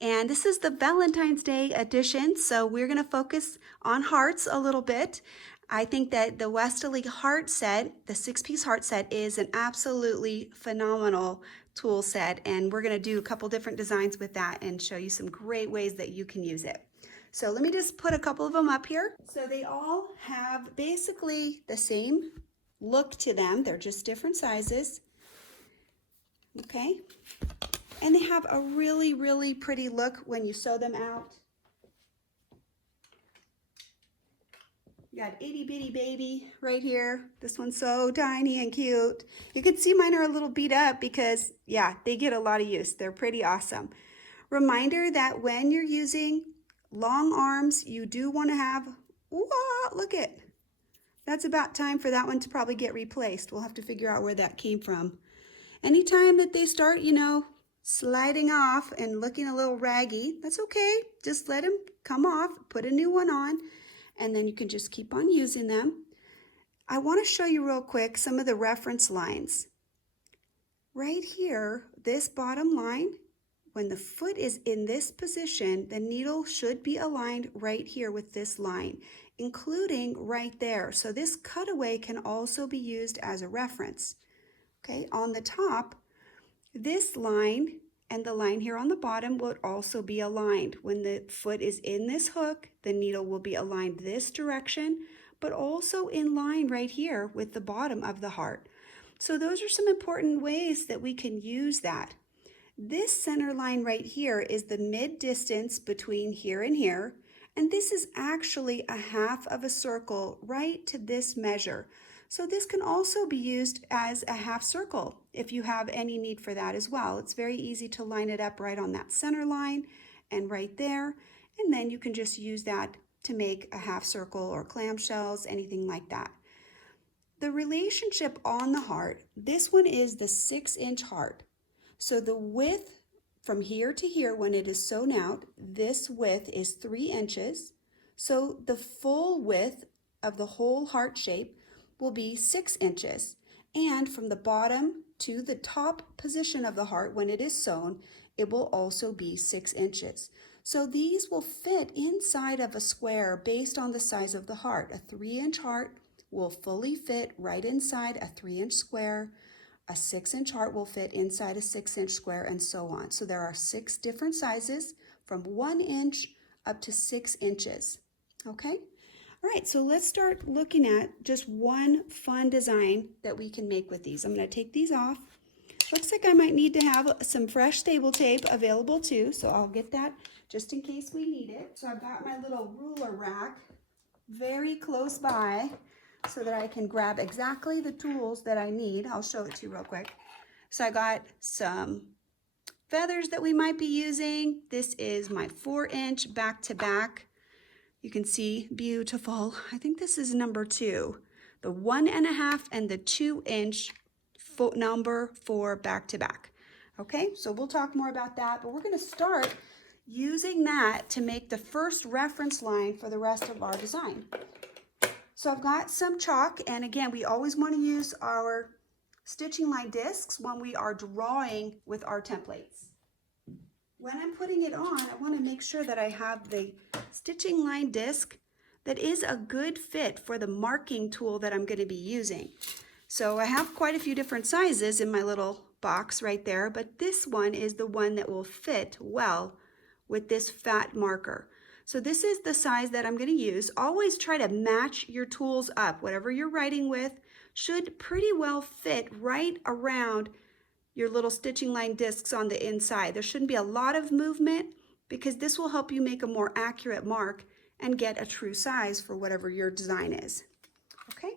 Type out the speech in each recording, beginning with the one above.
And this is the Valentine's Day edition, so we're going to focus on hearts a little bit. I think that the Westalee heart set, the 6-piece heart set, is an absolutely phenomenal tool set, and we're going to do a couple different designs with that and show you some great ways that you can use it. So let me just put a couple of them up here. So they all have basically the same look to them. They're just different sizes. Okay. And they have a really, really pretty look when you sew them out. You got itty bitty baby right here. This one's so tiny and cute. You can see mine are a little beat up because, yeah, they get a lot of use. They're pretty awesome. Reminder that when you're using long arms, you do want to have, look it. That's about time for that one to probably get replaced. We'll have to figure out where that came from. Anytime that they start, sliding off and looking a little raggy, that's okay. Just let them come off, put a new one on, and then you can just keep on using them. I want to show you real quick some of the reference lines. Right here, this bottom line, when the foot is in this position, the needle should be aligned right here with this line, including right there. So this cutaway can also be used as a reference. Okay, on the top, this line and the line here on the bottom will also be aligned. When the foot is in this hook, the needle will be aligned this direction, but also in line right here with the bottom of the heart. So those are some important ways that we can use that. This center line right here is the mid distance between here and here, and this is actually a half of a circle right to this measure. So this can also be used as a half circle if you have any need for that as well. It's very easy to line it up right on that center line and right there, and then you can just use that to make a half circle or clamshells, anything like that. The relationship on the heart, this one is the 6-inch heart. So the width from here to here when it is sewn out, this width is 3 inches. So the full width of the whole heart shape will be 6 inches. And from the bottom to the top position of the heart when it is sewn, it will also be 6 inches. So these will fit inside of a square based on the size of the heart. A 3-inch heart will fully fit right inside a 3-inch square. A 6-inch heart will fit inside a 6-inch square, and so on. So there are 6 different sizes from 1 inch up to 6 inches. Okay? All right, so let's start looking at just one fun design that we can make with these. I'm going to take these off. Looks like I might need to have some fresh stable tape available too, so I'll get that just in case we need it. So I've got my little ruler rack very close by so that I can grab exactly the tools that I need. I'll show it to you real quick. So I got some feathers that we might be using. This is my 4-inch back-to-back. You can see, beautiful. I think this is number 2. The 1.5 and the 2-inch foot number for back-to-back. Okay, so we'll talk more about that, but we're going to start using that to make the first reference line for the rest of our design. So I've got some chalk, and again, we always want to use our stitching line discs when we are drawing with our templates. When I'm putting it on, I want to make sure that I have the stitching line disc that is a good fit for the marking tool that I'm going to be using. So I have quite a few different sizes in my little box right there, but this one is the one that will fit well with this fat marker. So this is the size that I'm going to use. Always try to match your tools up. Whatever you're writing with should pretty well fit right around your little stitching line discs on the inside. There shouldn't be a lot of movement because this will help you make a more accurate mark and get a true size for whatever your design is. Okay,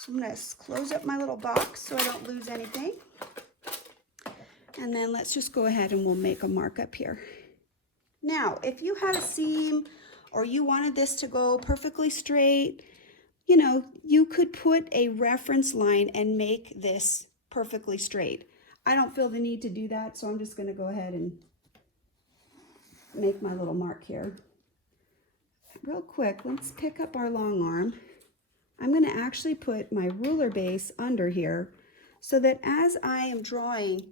so I'm going to close up my little box so I don't lose anything. And then let's just go ahead and we'll make a mark up here. Now, if you had a seam or you wanted this to go perfectly straight, you could put a reference line and make this perfectly straight. I don't feel the need to do that, so I'm just going to go ahead and make my little mark here. Real quick, let's pick up our long arm. I'm going to actually put my ruler base under here so that as I am drawing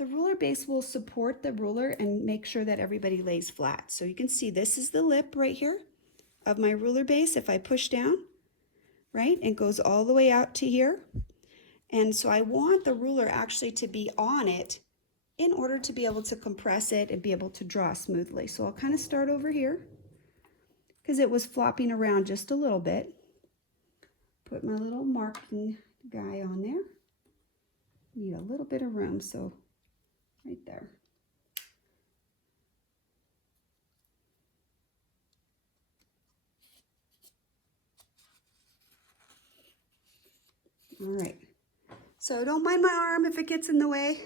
the ruler base will support the ruler and make sure that everybody lays flat. So you can see this is the lip right here of my ruler base. If I push down, right, it goes all the way out to here. And so I want the ruler actually to be on it in order to be able to compress it and be able to draw smoothly. So I'll kind of start over here because it was flopping around just a little bit. Put my little marking guy on there. Need a little bit of room, so right there. All right, so don't mind my arm if it gets in the way.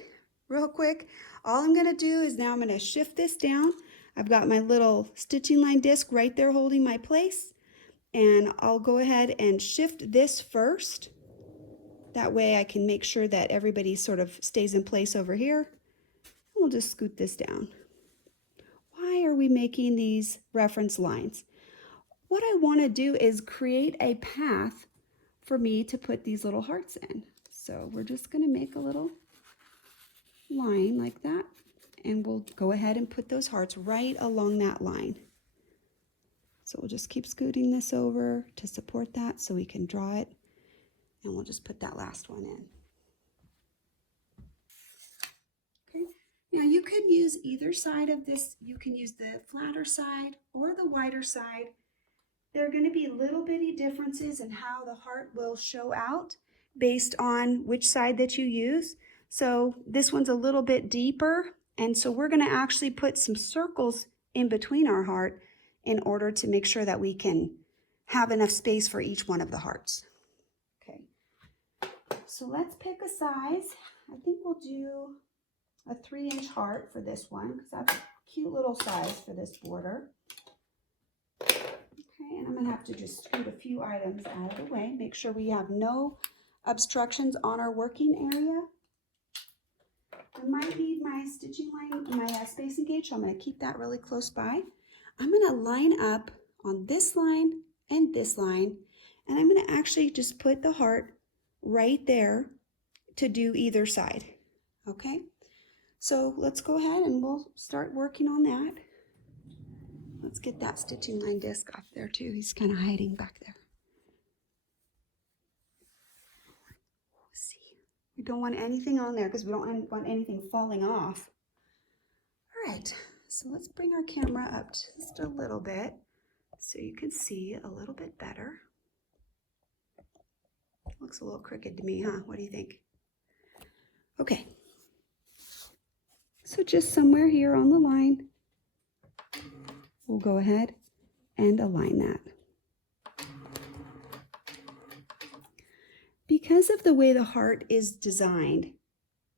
Real quick, all I'm going to do is now I'm going to shift this down. I've got my little stitching line disc right there holding my place, and I'll go ahead and shift this first. That way I can make sure that everybody sort of stays in place over here. We'll just scoot this down. Why are we making these reference lines? What I want to do is create a path for me to put these little hearts in. So we're just going to make a little line like that, and we'll go ahead and put those hearts right along that line. So we'll just keep scooting this over to support that so we can draw it, and we'll just put that last one in. Okay, now you can use either side of this. You can use the flatter side or the wider side. There are going to be little bitty differences in how the heart will show out based on which side that you use. So this one's a little bit deeper, and so we're going to actually put some circles in between our heart in order to make sure that we can have enough space for each one of the hearts. Okay, so let's pick a size. I think we'll do a 3-inch heart for this one because that's a cute little size for this border. Okay, and I'm going to have to just scoot a few items out of the way, make sure we have no obstructions on our working area. I might need my stitching line, my spacing gauge, so I'm going to keep that really close by. I'm going to line up on this line and this line, and I'm going to actually just put the heart right there to do either side. Okay, so let's go ahead and we'll start working on that. Let's get that stitching line disc off there too. He's kind of hiding back there. Let's see. We don't want anything on there because we don't want anything falling off. All right, so let's bring our camera up just a little bit so you can see a little bit better. Looks a little crooked to me, huh? What do you think? Okay. So just somewhere here on the line, we'll go ahead and align that. Because of the way the heart is designed,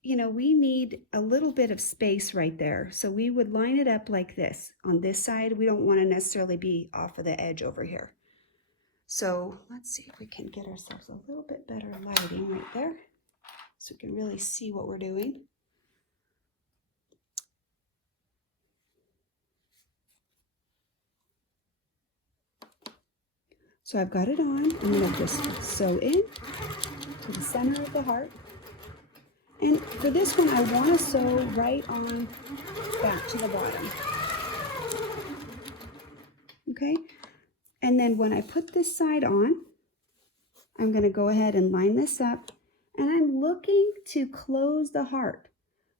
you know, we need a little bit of space right there. So we would line it up like this. On this side, we don't want to necessarily be off of the edge over here. So let's see if we can get ourselves a little bit better lighting right there so we can really see what we're doing. So I've got it on. I'm going to just sew in to the center of the heart. And for this one, I want to sew right on back to the bottom. Okay? And then when I put this side on, I'm going to go ahead and line this up. And I'm looking to close the heart.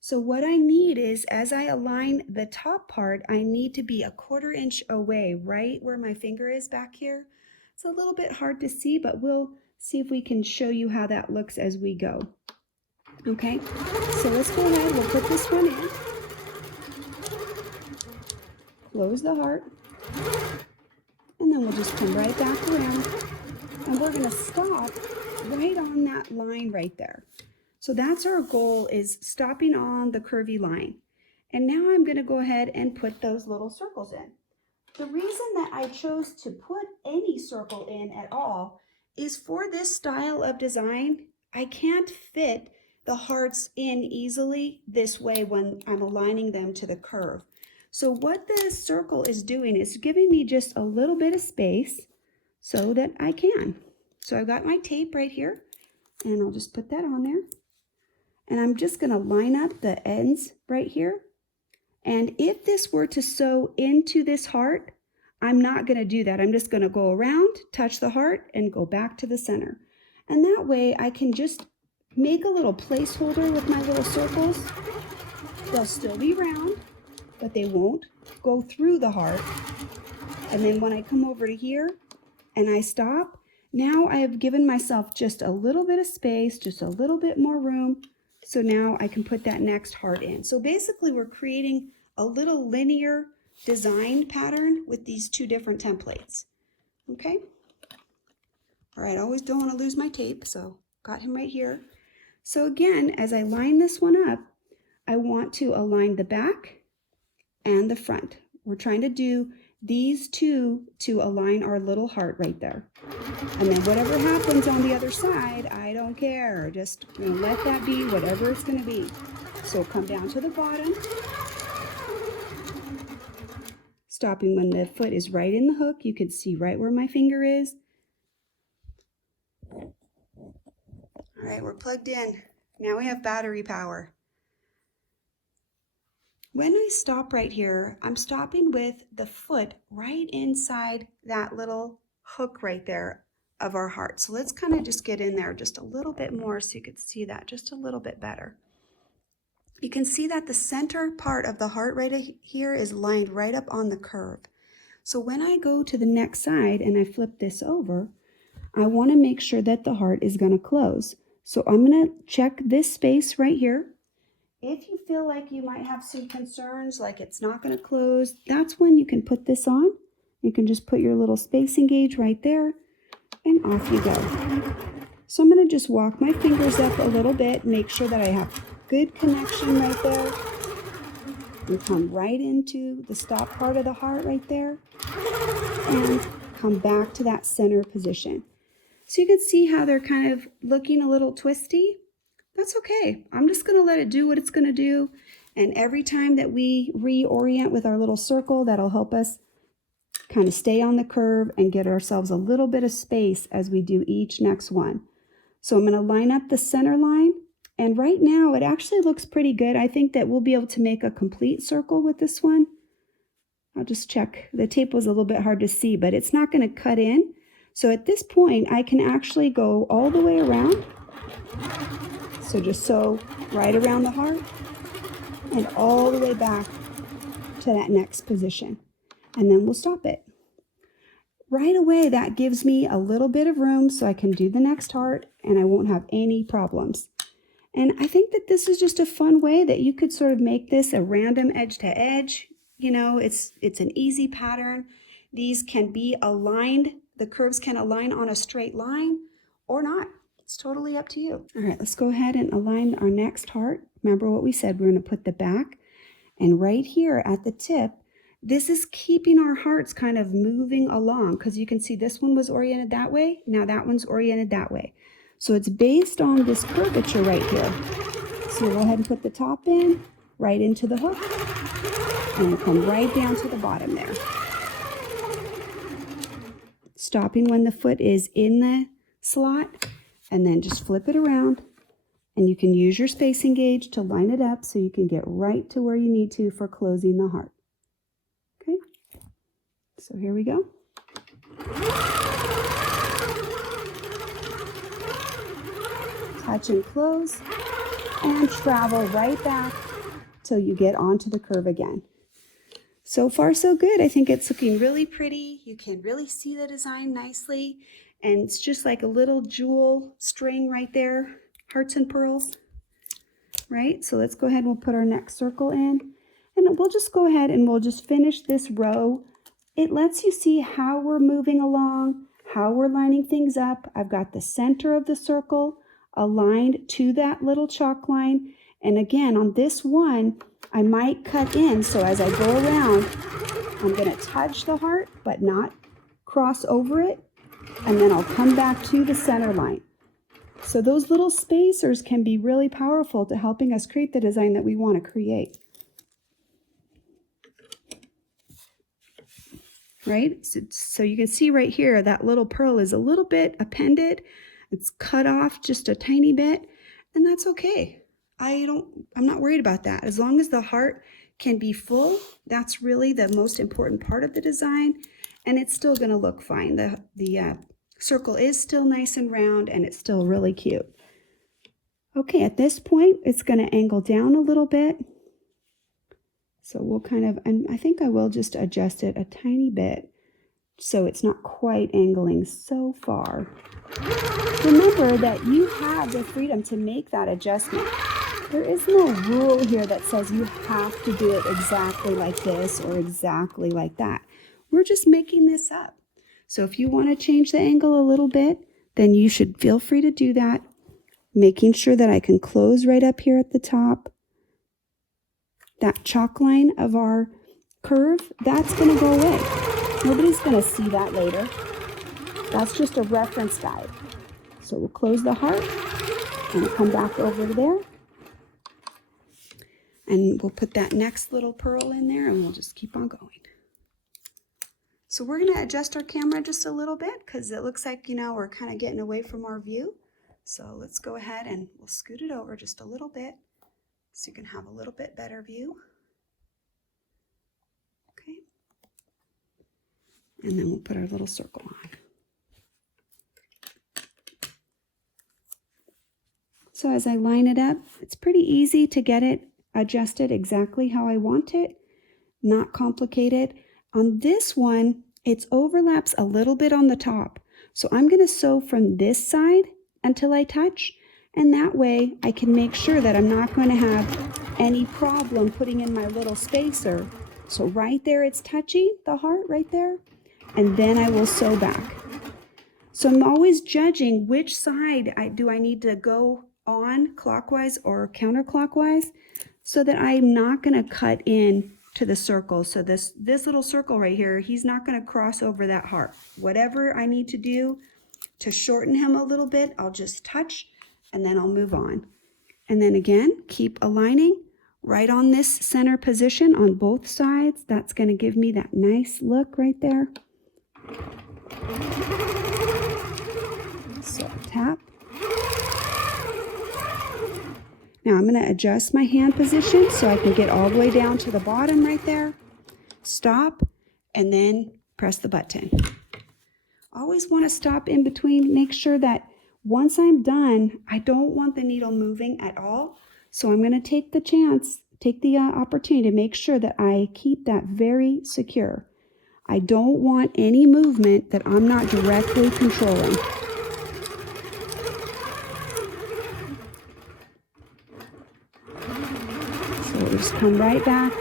So what I need is, as I align the top part, I need to be a 1/4 inch away, right where my finger is back here. It's a little bit hard to see, but we'll see if we can show you how that looks as we go. Okay, so let's go ahead, we'll put this one in. Close the heart. And then we'll just come right back around. And we're gonna stop right on that line right there. So that's our goal, is stopping on the curvy line. And now I'm gonna go ahead and put those little circles in. The reason that I chose to put any circle in at all is for this style of design, I can't fit the hearts in easily this way when I'm aligning them to the curve. So what the circle is doing is giving me just a little bit of space so that I can. So I've got my tape right here, and I'll just put that on there. And I'm just going to line up the ends right here. And if this were to sew into this heart, I'm not going to do that. I'm just going to go around, touch the heart, and go back to the center. And that way I can just make a little placeholder with my little circles. They'll still be round, but they won't go through the heart. And then when I come over to here and I stop, now I have given myself just a little bit of space, just a little bit more room. So now I can put that next heart in. So basically we're creating a little linear design pattern with these two different templates. Okay? All right, I always don't want to lose my tape, so got him right here. So again, as I line this one up, I want to align the back and the front. We're trying to do these two to align our little heart right there. And then whatever happens on the other side, I don't care. Just let that be whatever it's going to be. So come down to the bottom, stopping when the foot is right in the hook. You can see right where my finger is. All right, we're plugged in. Now we have battery power. When I stop right here, I'm stopping with the foot right inside that little hook right there of our heart. So let's kind of just get in there just a little bit more so you can see that just a little bit better. You can see that the center part of the heart right here is lined right up on the curve. So when I go to the next side and I flip this over, I want to make sure that the heart is going to close. So I'm going to check this space right here. If you feel like you might have some concerns, like it's not going to close, that's when you can put this on. You can just put your little spacing gauge right there, and off you go. So I'm going to just walk my fingers up a little bit, make sure that I have good connection right there. And come right into the stop part of the heart right there, and come back to that center position. So you can see how they're kind of looking a little twisty. That's okay. I'm just going to let it do what it's going to do. And every time that we reorient with our little circle, that'll help us kind of stay on the curve and get ourselves a little bit of space as we do each next one. So I'm going to line up the center line. And right now it actually looks pretty good. I think that we'll be able to make a complete circle with this one. I'll just check. The tape was a little bit hard to see, but it's not going to cut in. So at this point, I can actually go all the way around. So just sew right around the heart and all the way back to that next position. And then we'll stop it. Right away, that gives me a little bit of room so I can do the next heart and I won't have any problems. And I think that this is just a fun way that you could sort of make this a random edge to edge. You know, it's an easy pattern. These can be aligned. The curves can align on a straight line or not. It's totally up to you. All right, let's go ahead and align our next heart. Remember what we said, we're going to put the back, and right here at the tip, this is keeping our hearts kind of moving along, because you can see this one was oriented that way, now that one's oriented that way. So it's based on this curvature right here. So we'll go ahead and put the top in, right into the hook, and we'll come right down to the bottom there. Stopping when the foot is in the slot, and then just flip it around, and you can use your spacing gauge to line it up so you can get right to where you need to for closing the heart. Okay, so here we go. Touch and close, and travel right back till you get onto the curve again. So far, so good. I think it's looking really pretty. You can really see the design nicely. And it's just like a little jewel string right there, hearts and pearls, right? So let's go ahead and we'll put our next circle in. And we'll just go ahead and we'll just finish this row. It lets you see how we're moving along, how we're lining things up. I've got the center of the circle aligned to that little chalk line. And again, on this one, I might cut in. So as I go around, I'm going to touch the heart, but not cross over it. And then I'll come back to the center line. So those little spacers can be really powerful to helping us create the design that we want to create. Right? So you can see right here, that little pearl is a little bit appended. It's cut off just a tiny bit, and that's okay. I'm not worried about that. As long as the heart can be full, that's really the most important part of the design, and it's still going to look fine. The circle is still nice and round, and it's still really cute. Okay, at this point, it's going to angle down a little bit. So we'll and I think I will just adjust it a tiny bit so it's not quite angling so far. Remember that you have the freedom to make that adjustment. There is no rule here that says you have to do it exactly like this or exactly like that. We're just making this up. So if you want to change the angle a little bit, then you should feel free to do that. Making sure that I can close right up here at the top. That chalk line of our curve, that's going to go away. Nobody's going to see that later. That's just a reference guide. So we'll close the heart and we'll come back over to there. And we'll put that next little pearl in there and we'll just keep on going. So we're going to adjust our camera just a little bit because it looks like, we're kind of getting away from our view. So let's go ahead and we'll scoot it over just a little bit so you can have a little bit better view. Okay. And then we'll put our little circle on. So as I line it up, it's pretty easy to get it adjusted exactly how I want it, not complicated. On this one, it overlaps a little bit on the top. So I'm going to sew from this side until I touch, and that way I can make sure that I'm not going to have any problem putting in my little spacer. So right there it's touching the heart right there, and then I will sew back. So I'm always judging which side do I need to go on, clockwise or counterclockwise, so that I'm not going to cut in to the circle. So this little circle right here, he's not going to cross over that heart. Whatever I need to do to shorten him a little bit, I'll just touch and then I'll move on. And then again, keep aligning right on this center position on both sides. That's going to give me that nice look right there. So tap. Now I'm going to adjust my hand position so I can get all the way down to the bottom right there. Stop, and then press the button. Always want to stop in between. Make sure that once I'm done, I don't want the needle moving at all. So I'm going to take the opportunity to make sure that I keep that very secure. I don't want any movement that I'm not directly controlling. So we'll just come right back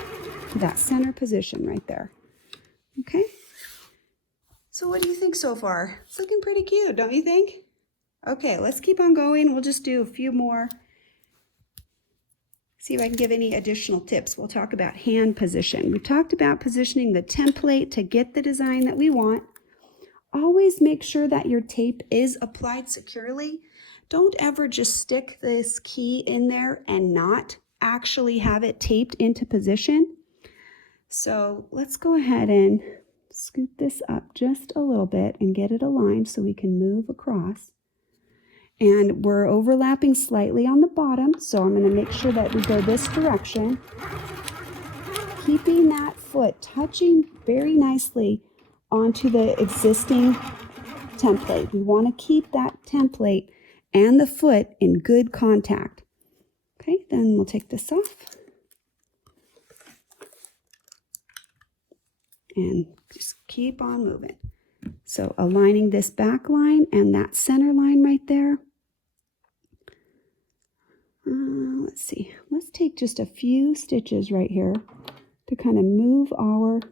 to that center position right there. Okay. So what do you think so far? It's looking pretty cute, don't you think? Okay, let's keep on going. We'll just do a few more. See if I can give any additional tips. We'll talk about hand position. We talked about positioning the template to get the design that we want. Always make sure that your tape is applied securely. Don't ever just stick this key in there and not actually have it taped into position. So let's go ahead and scoot this up just a little bit and get it aligned so we can move across. And we're overlapping slightly on the bottom, so I'm going to make sure that we go this direction. Keeping that foot touching very nicely onto the existing template. We want to keep that template and the foot in good contact. Okay, then we'll take this off. And just keep on moving. So aligning this back line and that center line right there. Let's see. Let's take just a few stitches right here to kind of move ourselves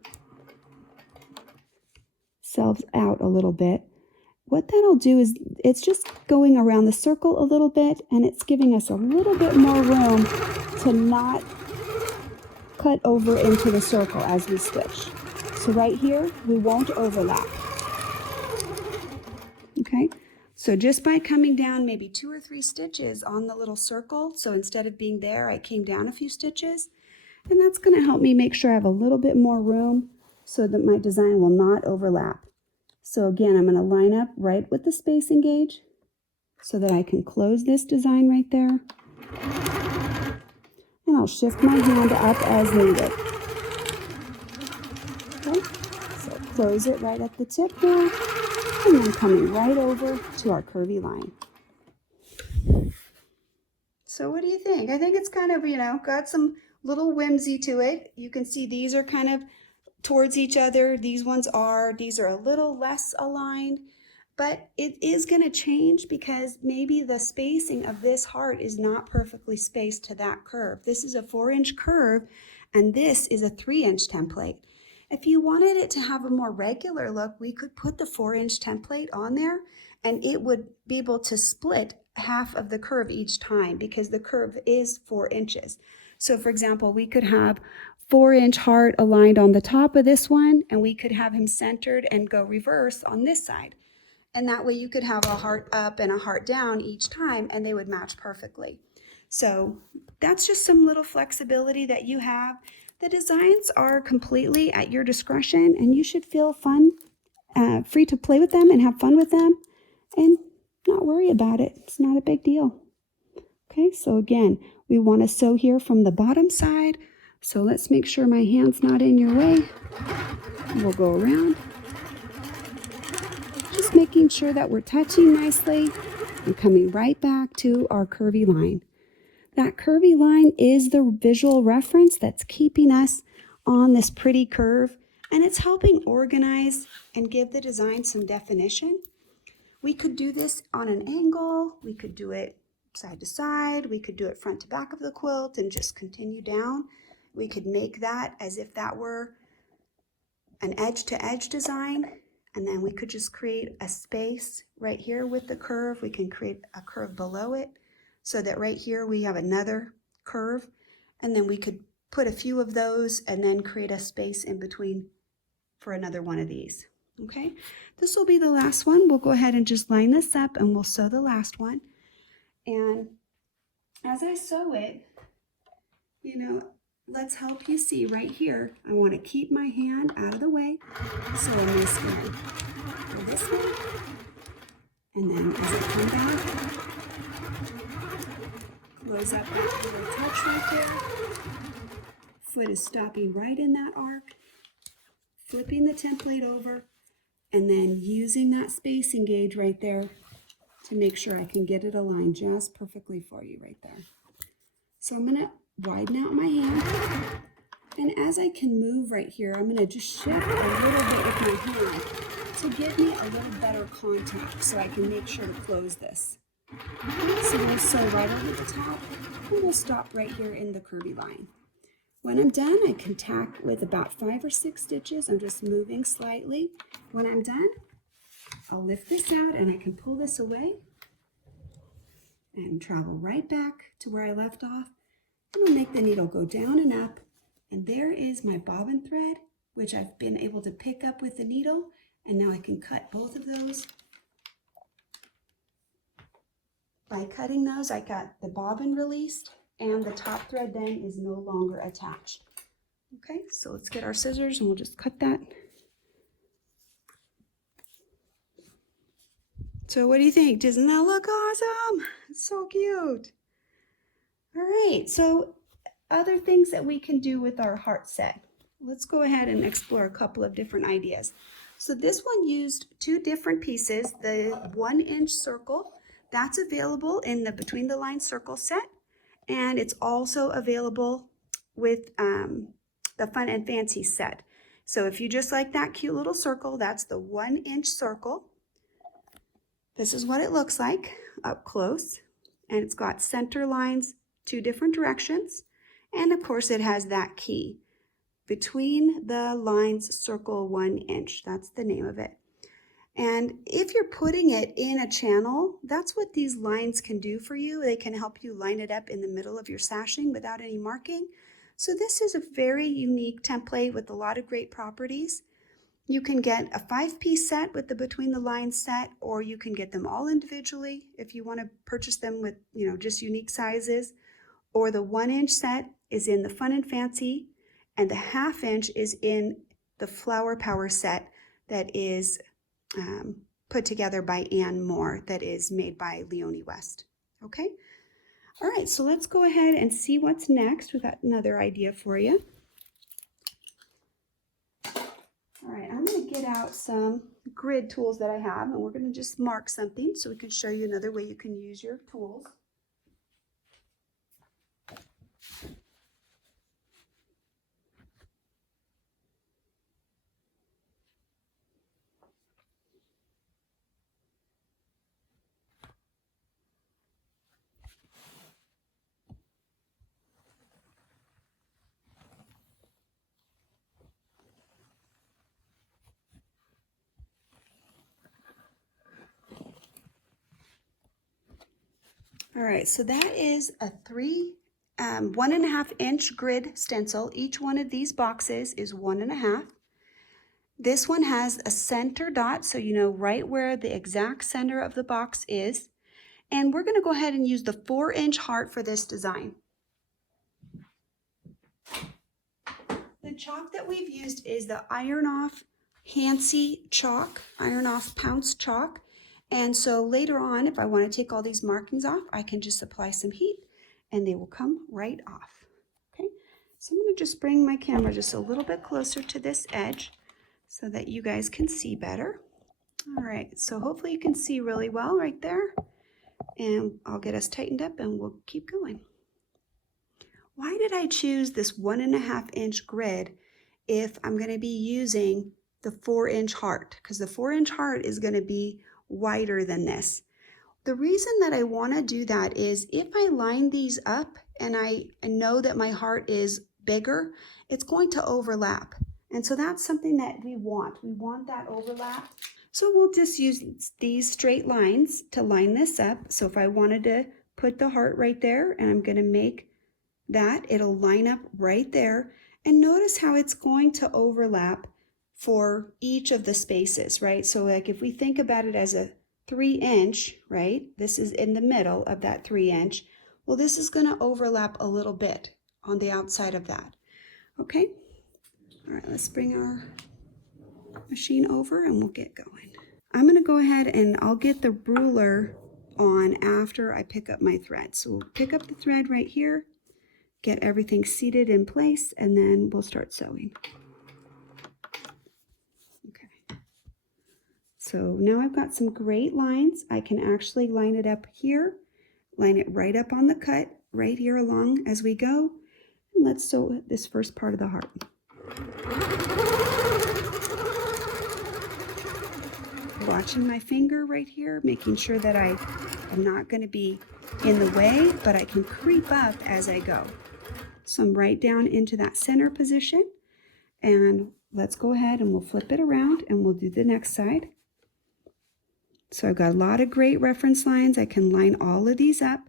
out a little bit. What that'll do is it's just going around the circle a little bit, and it's giving us a little bit more room to not cut over into the circle as we stitch. So right here, we won't overlap. Okay, so just by coming down maybe 2 or 3 stitches on the little circle, so instead of being there, I came down a few stitches, and that's going to help me make sure I have a little bit more room so that my design will not overlap. So again, I'm going to line up right with the spacing gauge so that I can close this design right there. and I'll shift my hand up as needed. Okay, so close it right at the tip here, and then coming right over to our curvy line. So what do you think? I think it's kind of, got some little whimsy to it. You can see these are kind of towards each other. These are a little less aligned, but it is going to change because maybe the spacing of this heart is not perfectly spaced to that curve. This is a 4-inch curve, and this is a 3-inch template. If you wanted it to have a more regular look, we could put the 4-inch template on there, and it would be able to split half of the curve each time because the curve is 4 inches. So for example, we could have 4-inch heart aligned on the top of this one, and we could have him centered and go reverse on this side. And that way you could have a heart up and a heart down each time, and they would match perfectly. So that's just some little flexibility that you have. The designs are completely at your discretion, and you should feel free to play with them and have fun with them and not worry about it. It's not a big deal. Okay, so again, we want to sew here from the bottom side. So let's make sure my hand's not in your way. We'll go around. Just making sure that we're touching nicely and coming right back to our curvy line. That curvy line is the visual reference that's keeping us on this pretty curve, and it's helping organize and give the design some definition. We could do this on an angle, we could do it side to side, we could do it front to back of the quilt and just continue down. We could make that as if that were an edge to edge design, and then we could just create a space right here with the curve. We can create a curve below it so that right here we have another curve, and then we could put a few of those and then create a space in between for another one of these. Okay, this will be the last one. We'll go ahead and just line this up and we'll sew the last one. And as I sew it, let's help you see right here. I want to keep my hand out of the way. So I'm just going to go this way. And then as I come back, close up that little touch right there. Foot is stopping right in that arc. Flipping the template over. And then using that spacing gauge right there to make sure I can get it aligned just perfectly for you right there. So I'm going to widen out my hand. And as I can move right here, I'm going to just shift a little bit with my hand to give me a little better contact so I can make sure to close this. So we'll sew right over the top, and we'll stop right here in the curvy line. When I'm done, I can tack with about 5 or 6 stitches. I'm just moving slightly. When I'm done, I'll lift this out and I can pull this away and travel right back to where I left off. And I'll make the needle go down and up. And there is my bobbin thread, which I've been able to pick up with the needle. And now I can cut both of those. By cutting those, I got the bobbin released, and the top thread then is no longer attached. Okay, so let's get our scissors and we'll just cut that. So what do you think? Doesn't that look awesome? It's so cute. All right, so other things that we can do with our heart set. Let's go ahead and explore a couple of different ideas. So this one used 2 different pieces, the 1-inch circle. That's available in the Between the Lines circle set. And it's also available with the Fun and Fancy set. So if you just like that cute little circle, that's the 1-inch circle. This is what it looks like up close. And it's got center lines 2 different directions. And of course it has that key. Between the Lines circle 1 inch. That's the name of it. And if you're putting it in a channel, that's what these lines can do for you. They can help you line it up in the middle of your sashing without any marking. So this is a very unique template with a lot of great properties. You can get a 5-piece set with the Between the Lines set, or you can get them all individually if you want to purchase them with, just unique sizes. Or the 1-inch set is in the Fun and Fancy, and the 1/2 inch is in the Flower Power set that is put together by Ann Moore, that is made by Leonie West. Okay, All right, so let's go ahead and see what's next. We've got another idea for you. All right, I'm going to get out some grid tools that I have, and we're going to just mark something so we can show you another way you can use your tools. All right, so that is a 1.5 inch grid stencil. Each one of these boxes is 1.5. This one has a center dot, so you know right where the exact center of the box is. And we're going to go ahead and use the 4-inch heart for this design. The chalk that we've used is the Iron Off Hancy chalk, Iron Off Pounce chalk. And so later on, if I want to take all these markings off, I can just apply some heat and they will come right off. Okay, so I'm going to just bring my camera just a little bit closer to this edge so that you guys can see better. All right, so hopefully you can see really well right there. And I'll get us tightened up and we'll keep going. Why did I choose this 1.5 inch grid if I'm going to be using the 4-inch heart? Because the 4-inch heart is going to be wider than this. The reason that I want to do that is if I line these up and I know that my heart is bigger, it's going to overlap. And so that's something that we want. We want that overlap. So we'll just use these straight lines to line this up. So if I wanted to put the heart right there and I'm going to make that, it'll line up right there. And notice how it's going to overlap for each of the spaces, right? So like if we think about it as a 3-inch, right? This is in the middle of that 3-inch. Well, this is going to overlap a little bit on the outside of that. Okay. All right, let's bring our machine over and we'll get going. I'm going to go ahead and I'll get the ruler on after I pick up my thread. So we'll pick up the thread right here, get everything seated in place, and then we'll start sewing. Okay. So now I've got some great lines. I can actually line it up here, line it right up on the cut, right here along as we go. And let's sew this first part of the heart. Watching my finger right here, making sure that I am not going to be in the way, but I can creep up as I go. So I'm right down into that center position, and let's go ahead and we'll flip it around and we'll do the next side. So I've got a lot of great reference lines. I can line all of these up.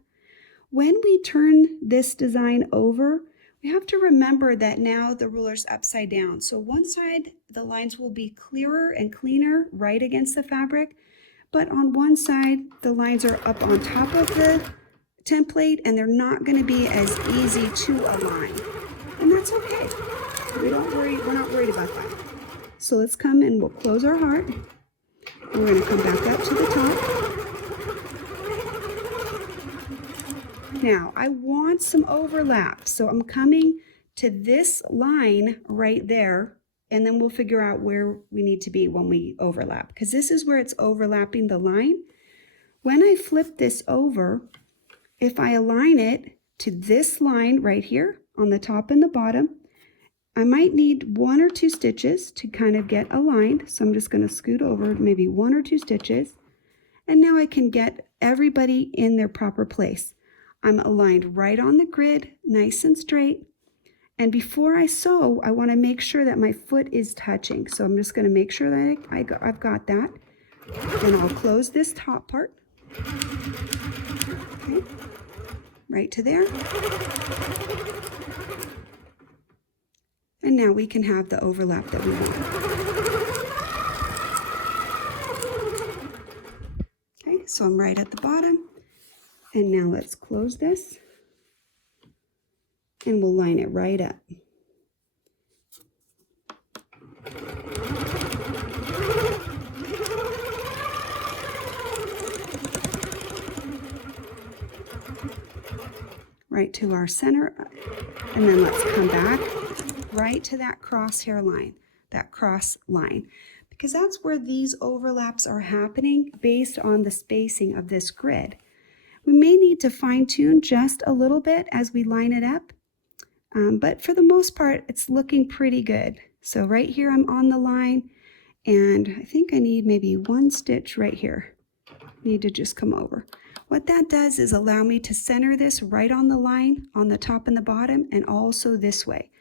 When we turn this design over, we have to remember that now the ruler's upside down. So one side, the lines will be clearer and cleaner right against the fabric, but on one side, the lines are up on top of the template and they're not going to be as easy to align. And that's okay. We're not worried about that. So let's come and we'll close our heart. And we're going to come back up to the top. Now, I want some overlap, so I'm coming to this line right there, and then we'll figure out where we need to be when we overlap, because this is where it's overlapping the line. When I flip this over, if I align it to this line right here on the top and the bottom, I might need 1 or 2 stitches to kind of get aligned, so I'm just going to scoot over maybe 1 or 2 stitches, and now I can get everybody in their proper place. I'm aligned right on the grid, nice and straight. And before I sew, I want to make sure that my foot is touching. So I'm just going to make sure that I've got that. Then I'll close this top part. Okay. Right to there. And now we can have the overlap that we want. Okay, so I'm right at the bottom. And now let's close this and we'll line it right up. right to our center, and then let's come back right to that crosshair line, that cross line, because that's where these overlaps are happening based on the spacing of this grid. We may need to fine tune just a little bit as we line it up, but for the most part, it's looking pretty good. So right here, I'm on the line, and I think I need maybe one stitch right here. Need to just come over. What that does is allow me to center this right on the line, on the top and the bottom, and also this way.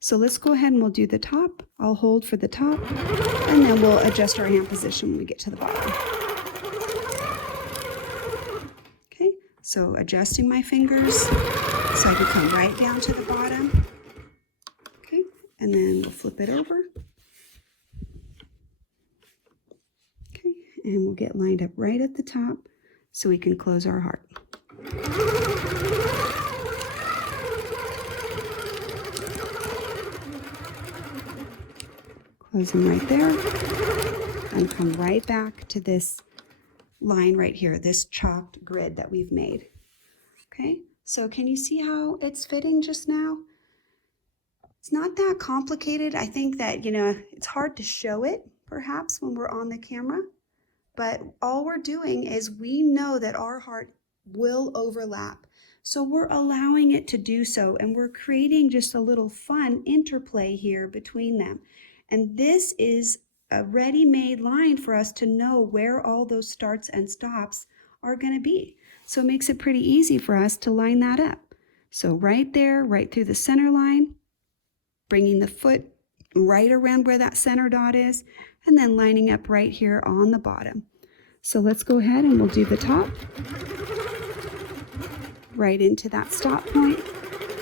So let's go ahead and we'll do the top. I'll hold for the top, and then we'll adjust our hand position when we get to the bottom. Okay, so adjusting my fingers so I can come right down to the bottom. Okay, and then we'll flip it over. Okay, and we'll get lined up right at the top so we can close our heart. Close them right there, and come right back to this line right here, this chalked grid that we've made. Okay, so can you see how it's fitting just now? It's not that complicated. I think that, it's hard to show it perhaps when we're on the camera, but all we're doing is we know that our heart will overlap. So we're allowing it to do so, and we're creating just a little fun interplay here between them. And this is a ready-made line for us to know where all those starts and stops are going to be. So it makes it pretty easy for us to line that up. So right there, right through the center line, bringing the foot right around where that center dot is, and then lining up right here on the bottom. So let's go ahead and we'll do the top, right into that stop point,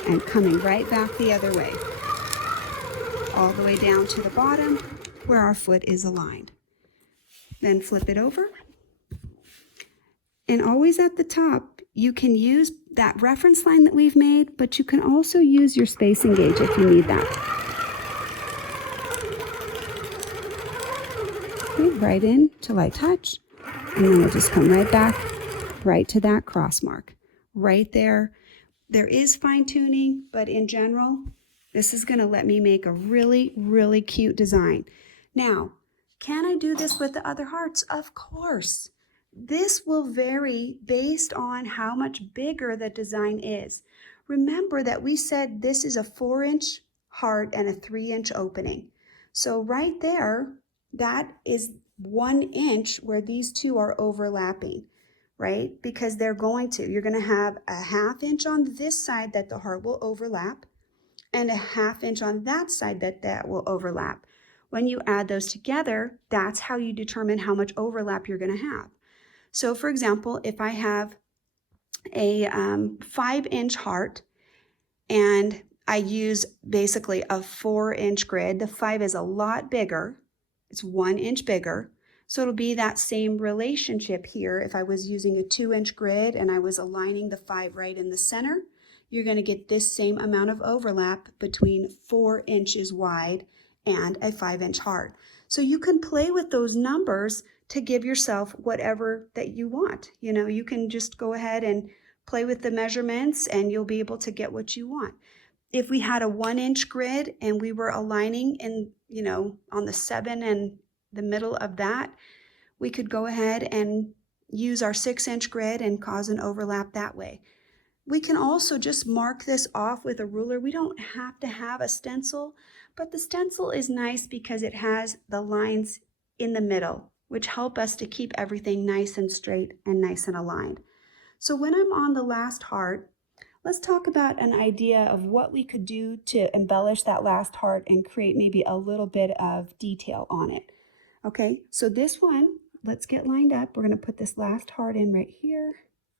and coming right back the other way, all the way down to the bottom where our foot is aligned. Then flip it over. And always at the top, you can use that reference line that we've made, but you can also use your spacing gauge if you need that. Okay, right in till I touch, and then we'll just come right back, right to that cross mark. Right there. There is fine tuning, but in general, this is going to let me make a really, really cute design. Now, can I do this with the other hearts? Of course. This will vary based on how much bigger the design is. Remember that we said this is a 4-inch heart and a 3-inch opening. So right there, that is 1 inch where these two are overlapping, right? Because you're going to have a 1/2 inch on this side that the heart will overlap, and a 1/2 inch on that side that will overlap. When you add those together, that's how you determine how much overlap you're going to have. So for example, if I have a 5-inch heart and I use basically a 4-inch grid, the 5 is a lot bigger. It's 1 inch bigger. So it'll be that same relationship here. If I was using a 2-inch grid and I was aligning the 5 right in the center, you're going to get this same amount of overlap between 4 inches wide and a 5-inch heart. So you can play with those numbers to give yourself whatever that you want. You can just go ahead and play with the measurements and you'll be able to get what you want. If we had a 1-inch grid and we were aligning in, on the 7 and the middle of that, we could go ahead and use our 6-inch grid and cause an overlap that way. We can also just mark this off with a ruler. We don't have to have a stencil, but the stencil is nice because it has the lines in the middle, which help us to keep everything nice and straight and nice and aligned. So when I'm on the last heart, let's talk about an idea of what we could do to embellish that last heart and create maybe a little bit of detail on it. Okay, so this one, let's get lined up. We're going to put this last heart in right here.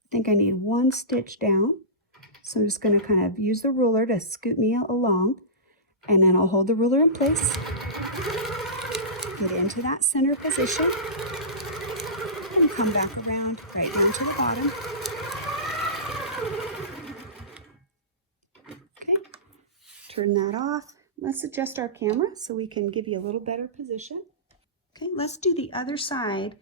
I think I need 1 stitch down. So I'm just going to kind of use the ruler to scoot me along, and then I'll hold the ruler in place, get into that center position, and come back around right down to the bottom. Okay, turn that off. Let's adjust our camera so we can give you a little better position. Okay, let's do the other side,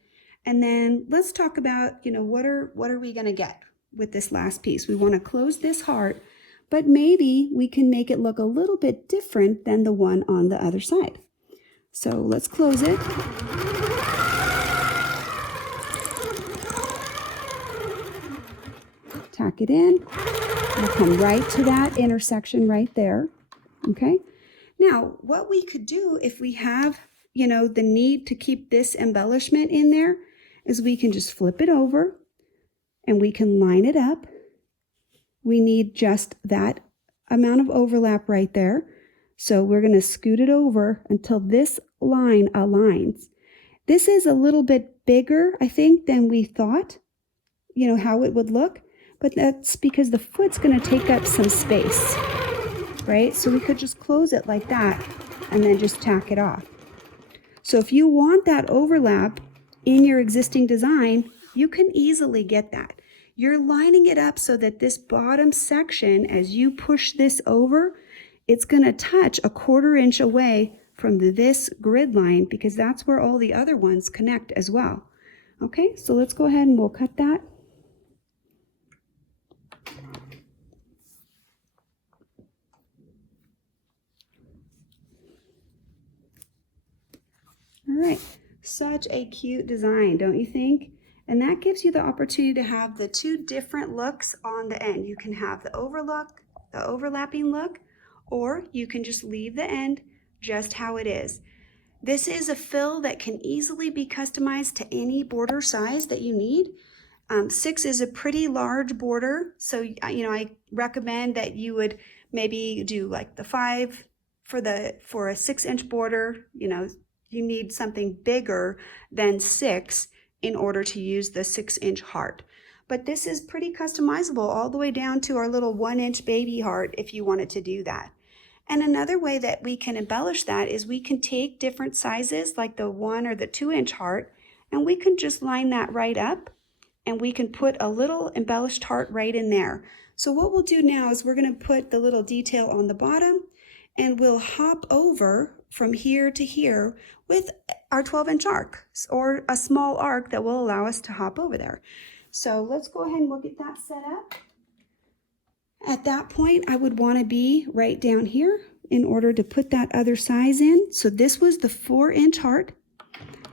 and then let's talk about, what are we going to get? with this last piece. We want to close this heart, but maybe we can make it look a little bit different than the one on the other side. So let's close it. Tack it in. We'll come right to that intersection right there. Okay. Now, what we could do if we have, you know, the need to keep this embellishment in there is we can just flip it over and we can line it up. We need just that amount of overlap right there. So we're going to scoot it over until this line aligns. This is a little bit bigger, I think, than we thought, you know, how it would look, but that's because the foot's going to take up some space. Right? So we could just close it like that and then just tack it off. So if you want that overlap in your existing design, you can easily get that. You're lining it up so that this bottom section, as you push this over, it's going to touch 1/4 inch away from this grid line because that's where all the other ones connect as well. Okay, so let's go ahead and we'll cut that. All right, such a cute design, don't you think? And that gives you the opportunity to have the two different looks on the end. You can have the overlapping look, or you can just leave the end just how it is. This is a fill that can easily be customized to any border size that you need. 6 is a pretty large border, so you know, I recommend that you would maybe do like the 5 for a 6-inch border. You know, you need something bigger than 6 in order to use the 6-inch heart. But this is pretty customizable all the way down to our little 1-inch baby heart if you wanted to do that. And another way that we can embellish that is we can take different sizes like the 1 or the 2-inch heart, and we can just line that right up, and we can put a little embellished heart right in there. So what we'll do now is we're going to put the little detail on the bottom, and we'll hop over from here to here with our 12-inch arc, or a small arc that will allow us to hop over there. So let's go ahead and we'll get that set up. At that point, I would want to be right down here in order to put that other size in. So this was the 4-inch heart.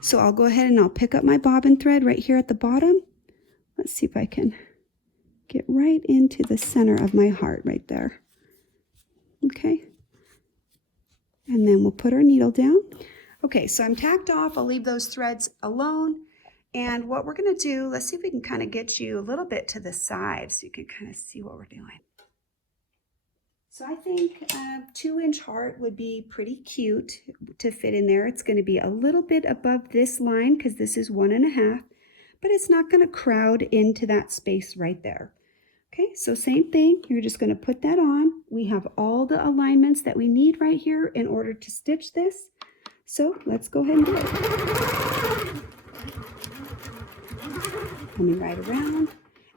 So I'll go ahead and I'll pick up my bobbin thread right here at the bottom. Let's see if I can get right into the center of my heart right there. Okay. And then we'll put our needle down. Okay, so I'm tacked off. I'll leave those threads alone. And what we're going to do, let's see if we can kind of get you a little bit to the side so you can kind of see what we're doing. So I think a 2-inch heart would be pretty cute to fit in there. It's going to be a little bit above this line because this is 1.5, but it's not going to crowd into that space right there. Okay, so same thing, you're just going to put that on. We have all the alignments that we need right here in order to stitch this. So let's go ahead and do it. Coming right around.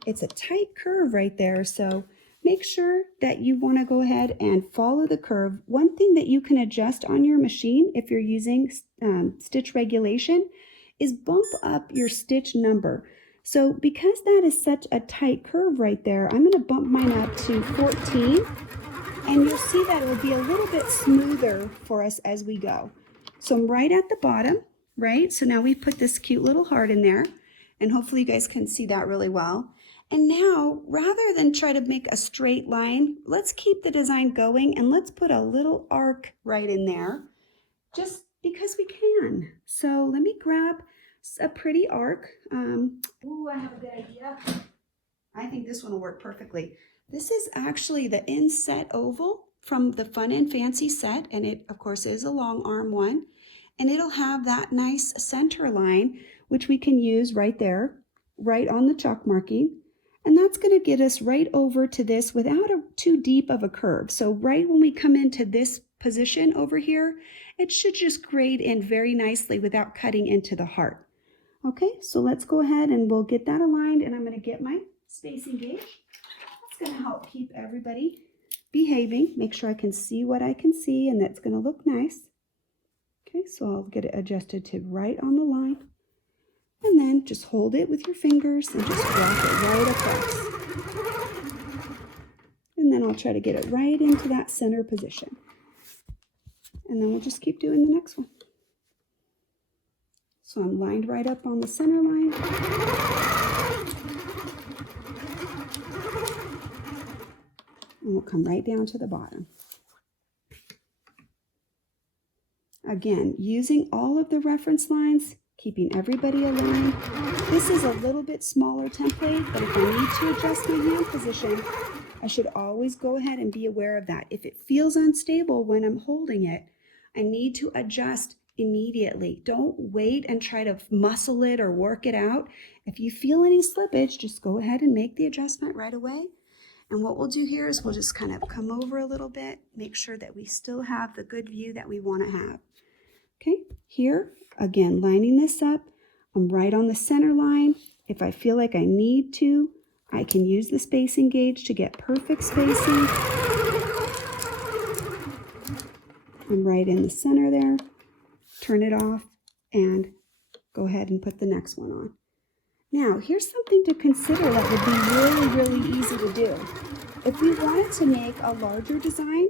It's a tight curve right there, so make sure that you want to go ahead and follow the curve. One thing that you can adjust on your machine if you're using stitch regulation is bump up your stitch number. So because that is such a tight curve right there, I'm going to bump mine up to 14, and you'll see that it will be a little bit smoother for us as we go. So I'm right at the bottom, right? So now we put this cute little heart in there, and hopefully you guys can see that really well. And now, rather than try to make a straight line, let's keep the design going and let's put a little arc right in there, just because we can. So let me grab a pretty arc. Ooh, I have a good idea. I think this one will work perfectly. This is actually the inset oval from the Fun and Fancy set, and it of course is a long arm one, and it'll have that nice center line which we can use right there, right on the chalk marking, and that's going to get us right over to this without too deep of a curve. So right when we come into this position over here, it should just grade in very nicely without cutting into the heart. Okay, so let's go ahead and we'll get that aligned, and I'm going to get my spacing gauge. That's going to help keep everybody behaving. Make sure I can see what I can see, and that's going to look nice. Okay, so I'll get it adjusted to right on the line, and then just hold it with your fingers and just walk it right across. And then I'll try to get it right into that center position. And then we'll just keep doing the next one. So I'm lined right up on the center line. And we'll come right down to the bottom. Again, using all of the reference lines, keeping everybody aligned. This is a little bit smaller template, but if I need to adjust my hand position, I should always go ahead and be aware of that. If it feels unstable when I'm holding it, I need to adjust immediately. Don't wait and try to muscle it or work it out. If you feel any slippage, just go ahead and make the adjustment right away. And what we'll do here is we'll just kind of come over a little bit, make sure that we still have the good view that we want to have. Okay, here, again, lining this up. I'm right on the center line. If I feel like I need to, I can use the spacing gauge to get perfect spacing. I'm right in the center there. Turn it off and go ahead and put the next one on. Now, here's something to consider that would be really, really easy to do. If we wanted to make a larger design,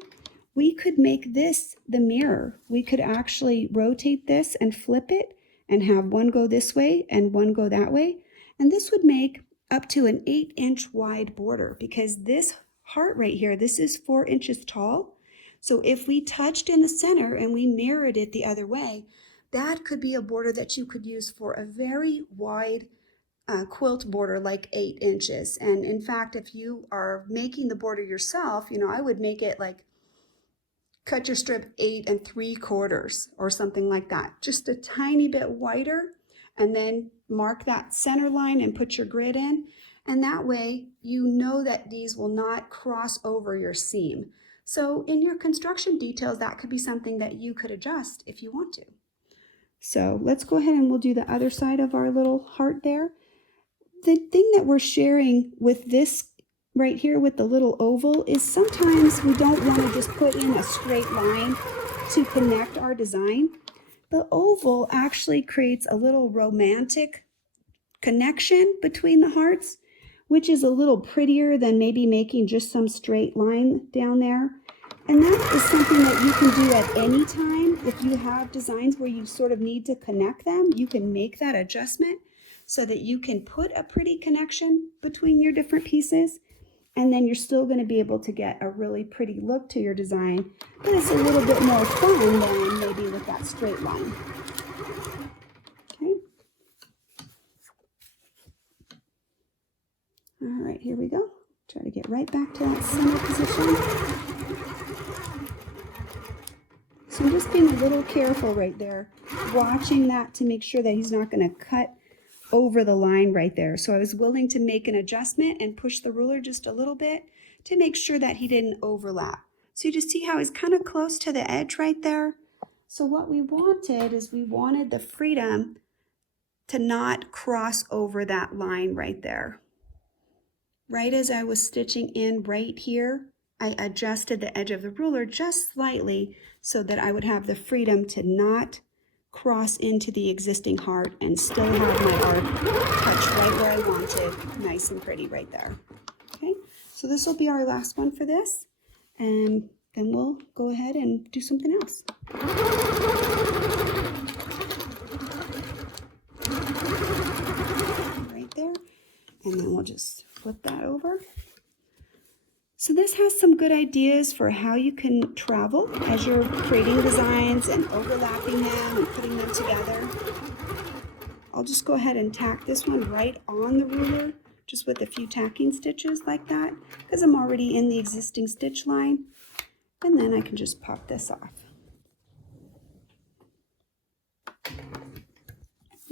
we could make this the mirror. We could actually rotate this and flip it and have one go this way and one go that way. And this would make up to an 8-inch wide border, because this heart right here, this is 4 inches tall. So if we touched in the center and we mirrored it the other way, that could be a border that you could use for a very wide quilt border, like 8 inches. And in fact, if you are making the border yourself, I would make it like cut your strip 8 3/4 or something like that, just a tiny bit wider, and then mark that center line and put your grid in. And that way, you know that these will not cross over your seam. So in your construction details, that could be something that you could adjust if you want to. So let's go ahead and we'll do the other side of our little heart there. The thing that we're sharing with this right here with the little oval is sometimes we don't want to just put in a straight line to connect our design. The oval actually creates a little romantic connection between the hearts, which is a little prettier than maybe making just some straight line down there. And that is something that you can do at any time. If you have designs where you sort of need to connect them, you can make that adjustment so that you can put a pretty connection between your different pieces. And then you're still going to be able to get a really pretty look to your design, but it's a little bit more fun than maybe with that straight line. Okay. All right, here we go. Try to get right back to that center position. So I'm just being a little careful right there, watching that to make sure that he's not going to cut over the line right there. So I was willing to make an adjustment and push the ruler just a little bit to make sure that he didn't overlap. So you just see how he's kind of close to the edge right there. So what we wanted is we wanted the freedom to not cross over that line right there. Right as I was stitching in right here, I adjusted the edge of the ruler just slightly so that I would have the freedom to not cross into the existing heart and still have my art touch right where I wanted, nice and pretty right there. Okay, so this will be our last one for this, and then we'll go ahead and do something else. Right there, and then we'll just flip that over. So this has some good ideas for how you can travel as you're creating designs and overlapping them and putting them together. I'll just go ahead and tack this one right on the ruler, just with a few tacking stitches like that, because I'm already in the existing stitch line. And then I can just pop this off.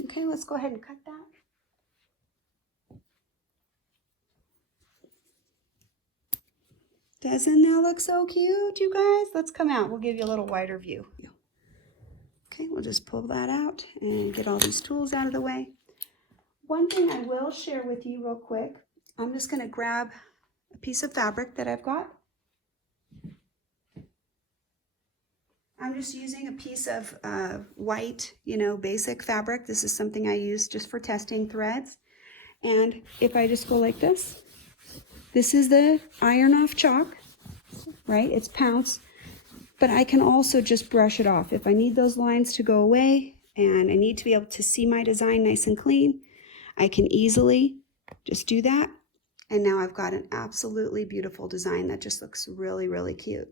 Okay, let's go ahead and cut that. Doesn't that look so cute, you guys? Let's come out. We'll give you a little wider view. Okay, we'll just pull that out and get all these tools out of the way. One thing I will share with you real quick, I'm just going to grab a piece of fabric that I've got. I'm just using a piece of white, basic fabric. This is something I use just for testing threads. And if I just go like this, This is the iron off chalk, right? It's pounce, but I can also just brush it off. If I need those lines to go away and I need to be able to see my design nice and clean, I can easily just do that. And now I've got an absolutely beautiful design that just looks really, really cute.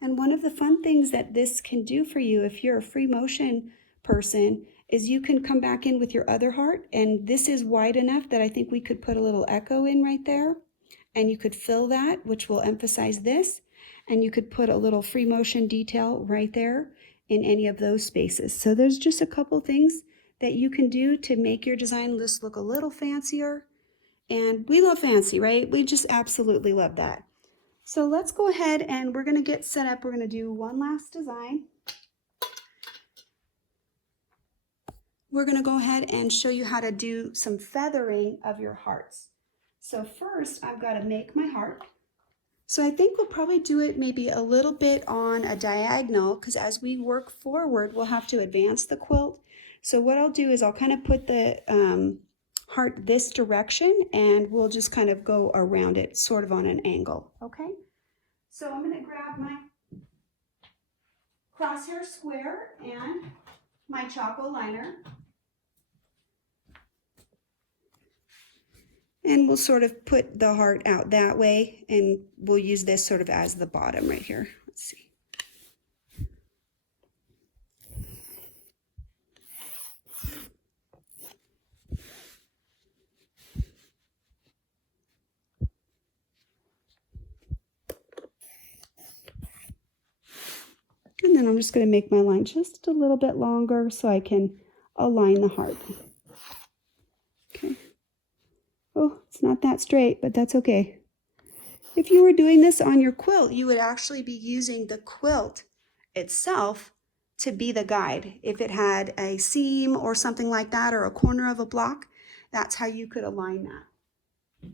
And one of the fun things that this can do for you if you're a free motion person is you can come back in with your other heart, and this is wide enough that I think we could put a little echo in right there, and you could fill that, which will emphasize this, and you could put a little free motion detail right there in any of those spaces. So there's just a couple things that you can do to make your design list look a little fancier. And we love fancy, right? We just absolutely love that. So let's go ahead and we're going to get set up. We're going to do one last design. We're going to go ahead and show you how to do some feathering of your hearts. So first, I've got to make my heart. So I think we'll probably do it maybe a little bit on a diagonal, because as we work forward, we'll have to advance the quilt. So what I'll do is I'll kind of put the heart this direction, and we'll just kind of go around it sort of on an angle. Okay, so I'm going to grab my crosshair square and my Choco liner, and we'll sort of put the heart out that way, and we'll use this sort of as the bottom right here. Let's see. And then I'm just going to make my line just a little bit longer so I can align the heart. Okay. Oh, it's not that straight, but that's okay. If you were doing this on your quilt, you would actually be using the quilt itself to be the guide. If it had a seam or something like that, or a corner of a block, that's how you could align that.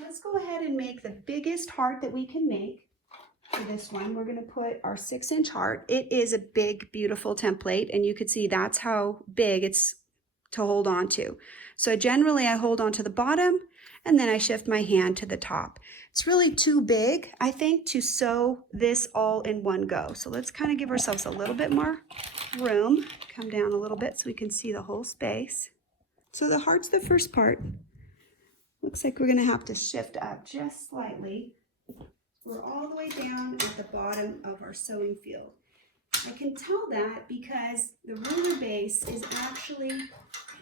Let's go ahead and make the biggest heart that we can make. For this one, we're going to put our 6-inch heart. It is a big, beautiful template, and you can see that's how big it's to hold on to. So generally I hold on to the bottom, and then I shift my hand to the top. It's really too big, I think, to sew this all in one go. So let's kind of give ourselves a little bit more room. Come down a little bit so we can see the whole space. So the heart's the first part. Looks like we're going to have to shift up just slightly. We're all the way down at the bottom of our sewing field. I can tell that because the ruler base is actually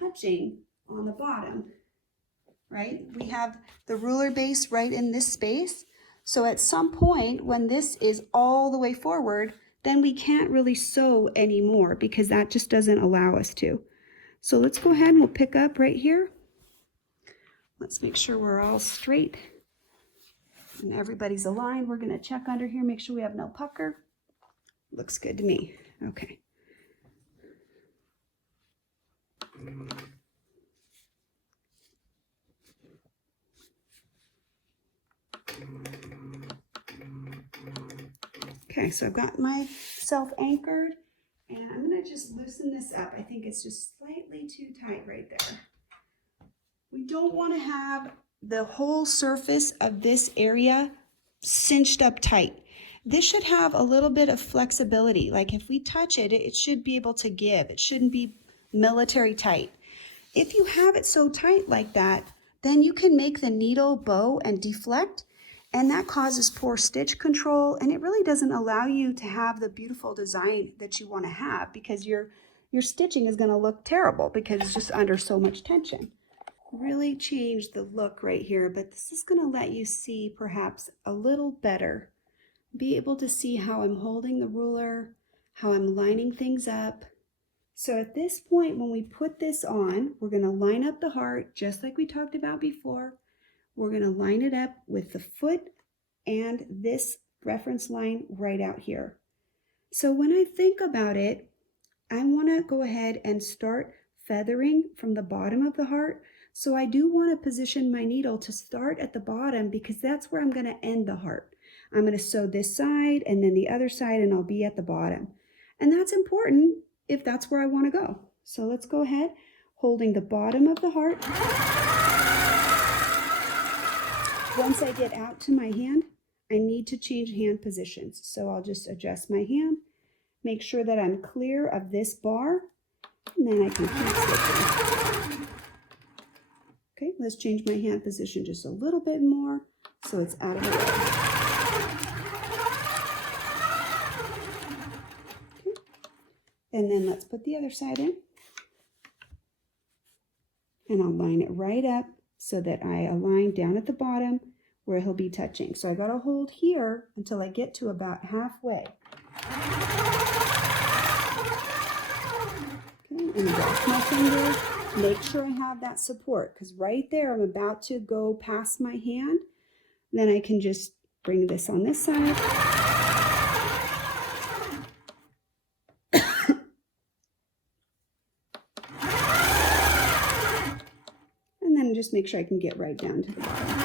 touching on the bottom, right? We have the ruler base right in this space. So at some point when this is all the way forward, then we can't really sew anymore because that just doesn't allow us to. So let's go ahead and we'll pick up right here. Let's make sure we're all straight and everybody's aligned. We're going to check under here, make sure we have no pucker. Looks good to me. Okay. Okay, so I've got myself anchored, and I'm going to just loosen this up. I think it's just slightly too tight right there. We don't want to have the whole surface of this area cinched up tight. This should have a little bit of flexibility. Like if we touch it, it should be able to give. It shouldn't be military tight. If you have it so tight like that, then you can make the needle bow and deflect, and that causes poor stitch control, and it really doesn't allow you to have the beautiful design that you want to have, because your stitching is going to look terrible because it's just under so much tension. Really change the look right here, but this is going to let you see perhaps a little better. Be able to see how I'm holding the ruler, how I'm lining things up. So at this point, when we put this on, we're going to line up the heart just like we talked about before. We're going to line it up with the foot and this reference line right out here. So when I think about it, I want to go ahead and start feathering from the bottom of the heart. So I do want to position my needle to start at the bottom because that's where I'm going to end the heart. I'm going to sew this side and then the other side, and I'll be at the bottom. And that's important if that's where I want to go. So let's go ahead, holding the bottom of the heart. Once I get out to my hand, I need to change hand positions. So I'll just adjust my hand, make sure that I'm clear of this bar, and then I can keep stitching. Okay, let's change my hand position just a little bit more so it's out of the way. Okay. And then let's put the other side in. And I'll line it right up so that I align down at the bottom where he'll be touching. So I got to hold here until I get to about halfway. Okay, and rest my finger. Make sure I have that support, because right there I'm about to go past my hand. Then I can just bring this on this side. And then just make sure I can get right down to the bottom.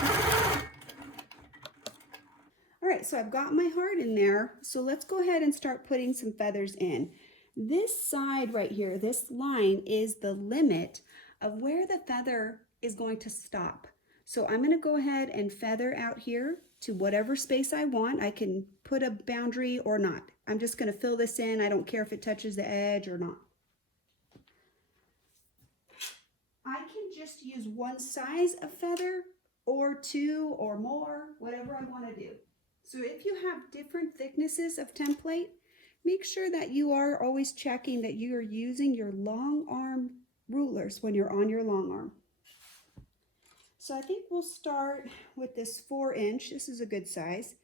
All right, so I've got my heart in there. So let's go ahead and start putting some feathers in. This side right here, this line is the limit of where the feather is going to stop. So I'm going to go ahead and feather out here to whatever space I want. I can put a boundary or not. I'm just going to fill this in. I don't care if it touches the edge or not. I can just use one size of feather or two or more, whatever I want to do. So if you have different thicknesses of template, make sure that you are always checking that you are using your long arm rulers when you're on your long arm. So I think we'll start with this 4-inch. This is a good size.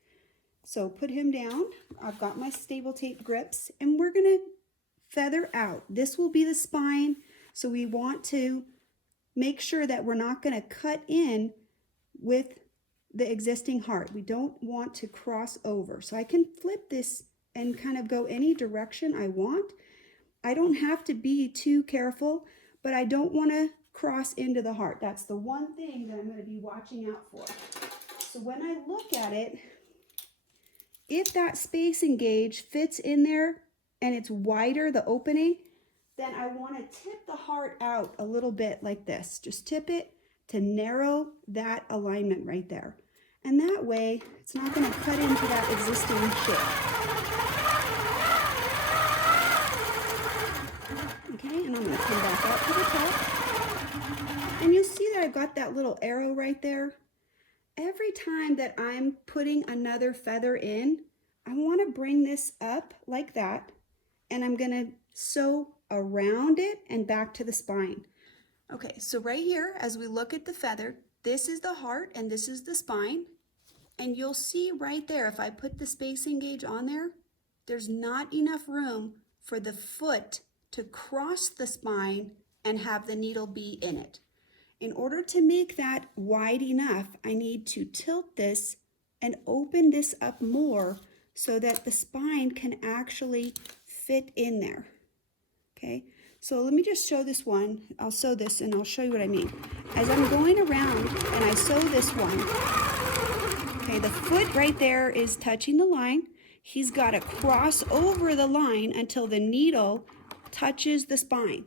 So put him down. I've got my stable tape grips, and we're going to feather out. This will be the spine. So we want to make sure that we're not going to cut in with the existing heart. We don't want to cross over. So I can flip this and kind of go any direction I want. I don't have to be too careful, but I don't want to cross into the heart. That's the one thing that I'm going to be watching out for. So when I look at it, if that spacing gauge fits in there and it's wider, the opening, then I want to tip the heart out a little bit like this. Just tip it to narrow that alignment right there. And that way, it's not going to cut into that existing shape. Okay, and I'm going to come back out to the top. And you'll see that I've got that little arrow right there. Every time that I'm putting another feather in, I want to bring this up like that. And I'm going to sew around it and back to the spine. Okay, so right here, as we look at the feather, this is the heart and this is the spine. And you'll see right there, if I put the spacing gauge on there, there's not enough room for the foot to cross the spine and have the needle be in it. In order to make that wide enough, I need to tilt this and open this up more so that the spine can actually fit in there. Okay, so let me just show this one. I'll sew this and I'll show you what I mean. As I'm going around and I sew this one, okay, the foot right there is touching the line. He's got to cross over the line until the needle touches the spine.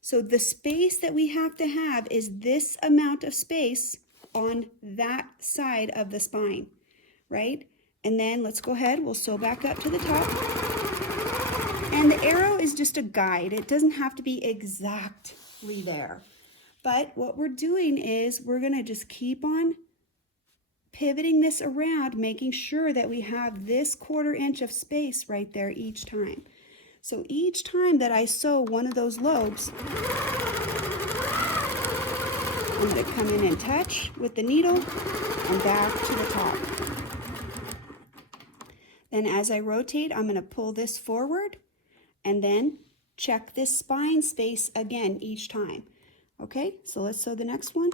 So the space that we have to have is this amount of space on that side of the spine, right? And then let's go ahead, we'll sew back up to the top. And the arrow is just a guide. It doesn't have to be exactly there. But what we're doing is we're gonna just keep on pivoting this around, making sure that we have this 1/4 inch of space right there each time. So each time that I sew one of those lobes, I'm going to come in and touch with the needle and back to the top. Then as I rotate, I'm going to pull this forward and then check this spine space again each time. Okay, so let's sew the next one.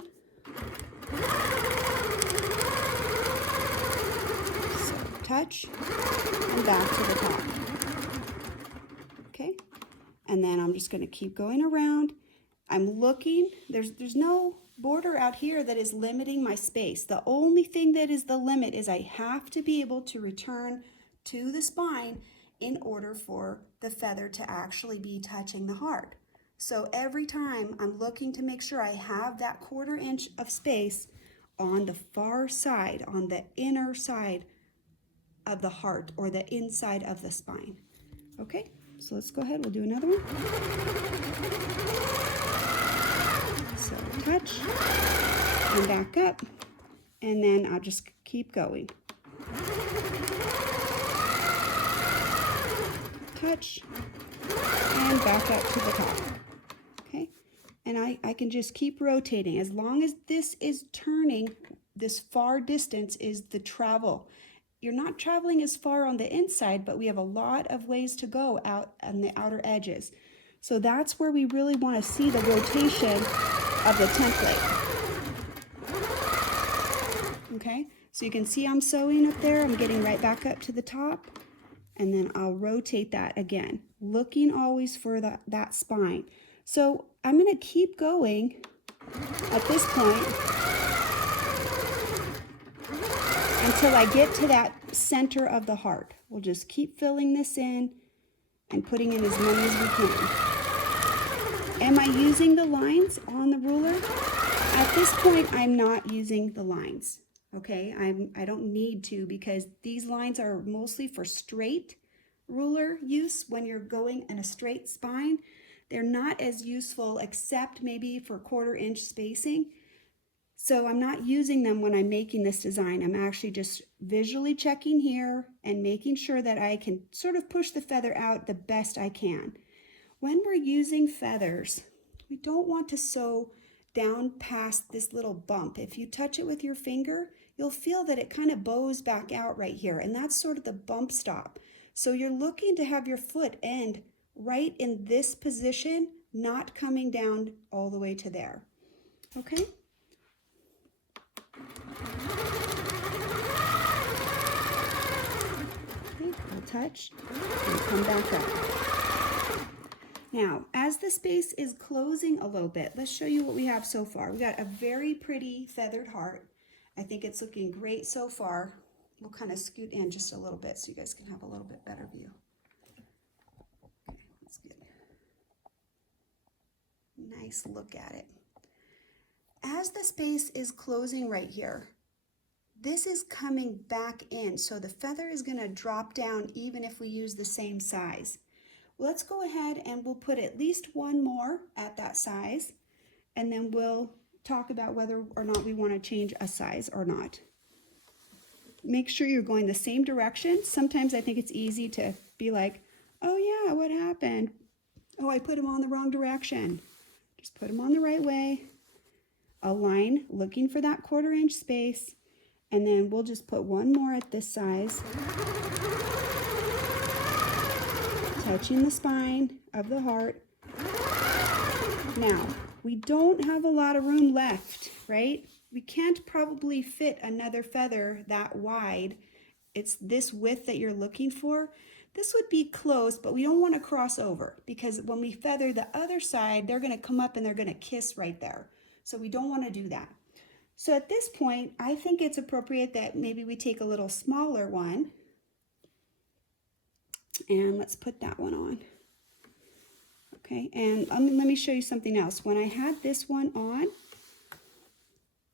So touch and back to the top. Okay, and then I'm just going to keep going around. I'm looking, there's no border out here that is limiting my space. The only thing that is the limit is I have to be able to return to the spine in order for the feather to actually be touching the heart. So every time I'm looking to make sure I have that 1/4 inch of space on the far side, on the inner side of the heart or the inside of the spine. Okay, so let's go ahead, we'll do another one. So touch and back up, and then I'll just keep going. Touch and back up to the top. Okay, and I can just keep rotating as long as this is turning. This far distance is the travel. You're not traveling as far on the inside, but we have a lot of ways to go out on the outer edges. So that's where we really want to see the rotation of the template. Okay, so you can see I'm sewing up there. I'm getting right back up to the top, and then I'll rotate that again, looking always for that spine. So I'm going to keep going at this point until I get to that center of the heart. We'll just keep filling this in and putting in as many as we can. Am I using the lines on the ruler? At this point, I'm not using the lines. Okay, I don't need to, because these lines are mostly for straight ruler use when you're going in a straight spine. They're not as useful except maybe for 1/4 inch spacing. So I'm not using them when I'm making this design. I'm actually just visually checking here and making sure that I can sort of push the feather out the best I can. When we're using feathers, we don't want to sew down past this little bump. If you touch it with your finger, you'll feel that it kind of bows back out right here, and that's sort of the bump stop. So you're looking to have your foot end right in this position, not coming down all the way to there. Okay? Okay, we'll touch and come back up. Now, as the space is closing a little bit, let's show you what we have so far. We got a very pretty feathered heart. I think it's looking great so far. We'll kind of scoot in just a little bit so you guys can have a little bit better view. Okay, let's get a nice look at it. As the space is closing right here, this is coming back in, so the feather is going to drop down even if we use the same size. Let's go ahead and we'll put at least one more at that size, and then we'll talk about whether or not we want to change a size or not. Make sure you're going the same direction. Sometimes I think it's easy to be like, oh yeah, what happened? Oh, I put them on the wrong direction. Just put them on the right way. Align, looking for that 1/4 inch space, and then we'll just put one more at this size. Touching the spine of the heart. Now, we don't have a lot of room left, right? We can't probably fit another feather that wide. It's this width that you're looking for. This would be close, but we don't want to cross over, because when we feather the other side, they're going to come up and they're going to kiss right there. So we don't want to do that. So at this point, I think it's appropriate that maybe we take a little smaller one. And let's put that one on. Okay, and let me show you something else. When I had this one on,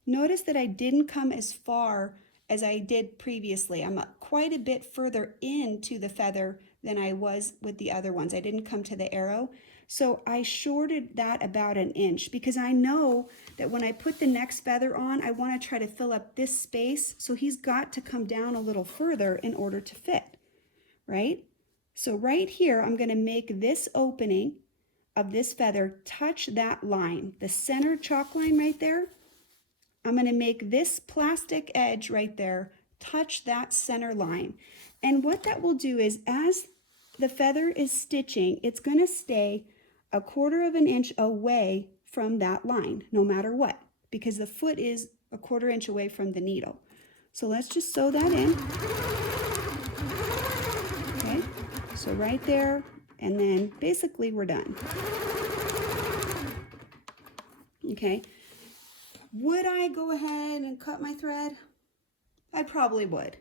notice that I didn't come as far as I did previously. I'm quite a bit further into the feather than I was with the other ones. I didn't come to the arrow. So I shorted that about 1 inch, because I know that when I put the next feather on, I want to try to fill up this space. So he's got to come down a little further in order to fit, right? So right here, I'm going to make this opening of this feather touch that line, the center chalk line right there. I'm going to make this plastic edge right there touch that center line. And what that will do is, as the feather is stitching, it's going to stay 1/4 inch away from that line, no matter what, because the foot is 1/4 inch away from the needle. So let's just sew that in. Okay, so right there, and then basically we're done. Okay. Would I go ahead and cut my thread? I probably would.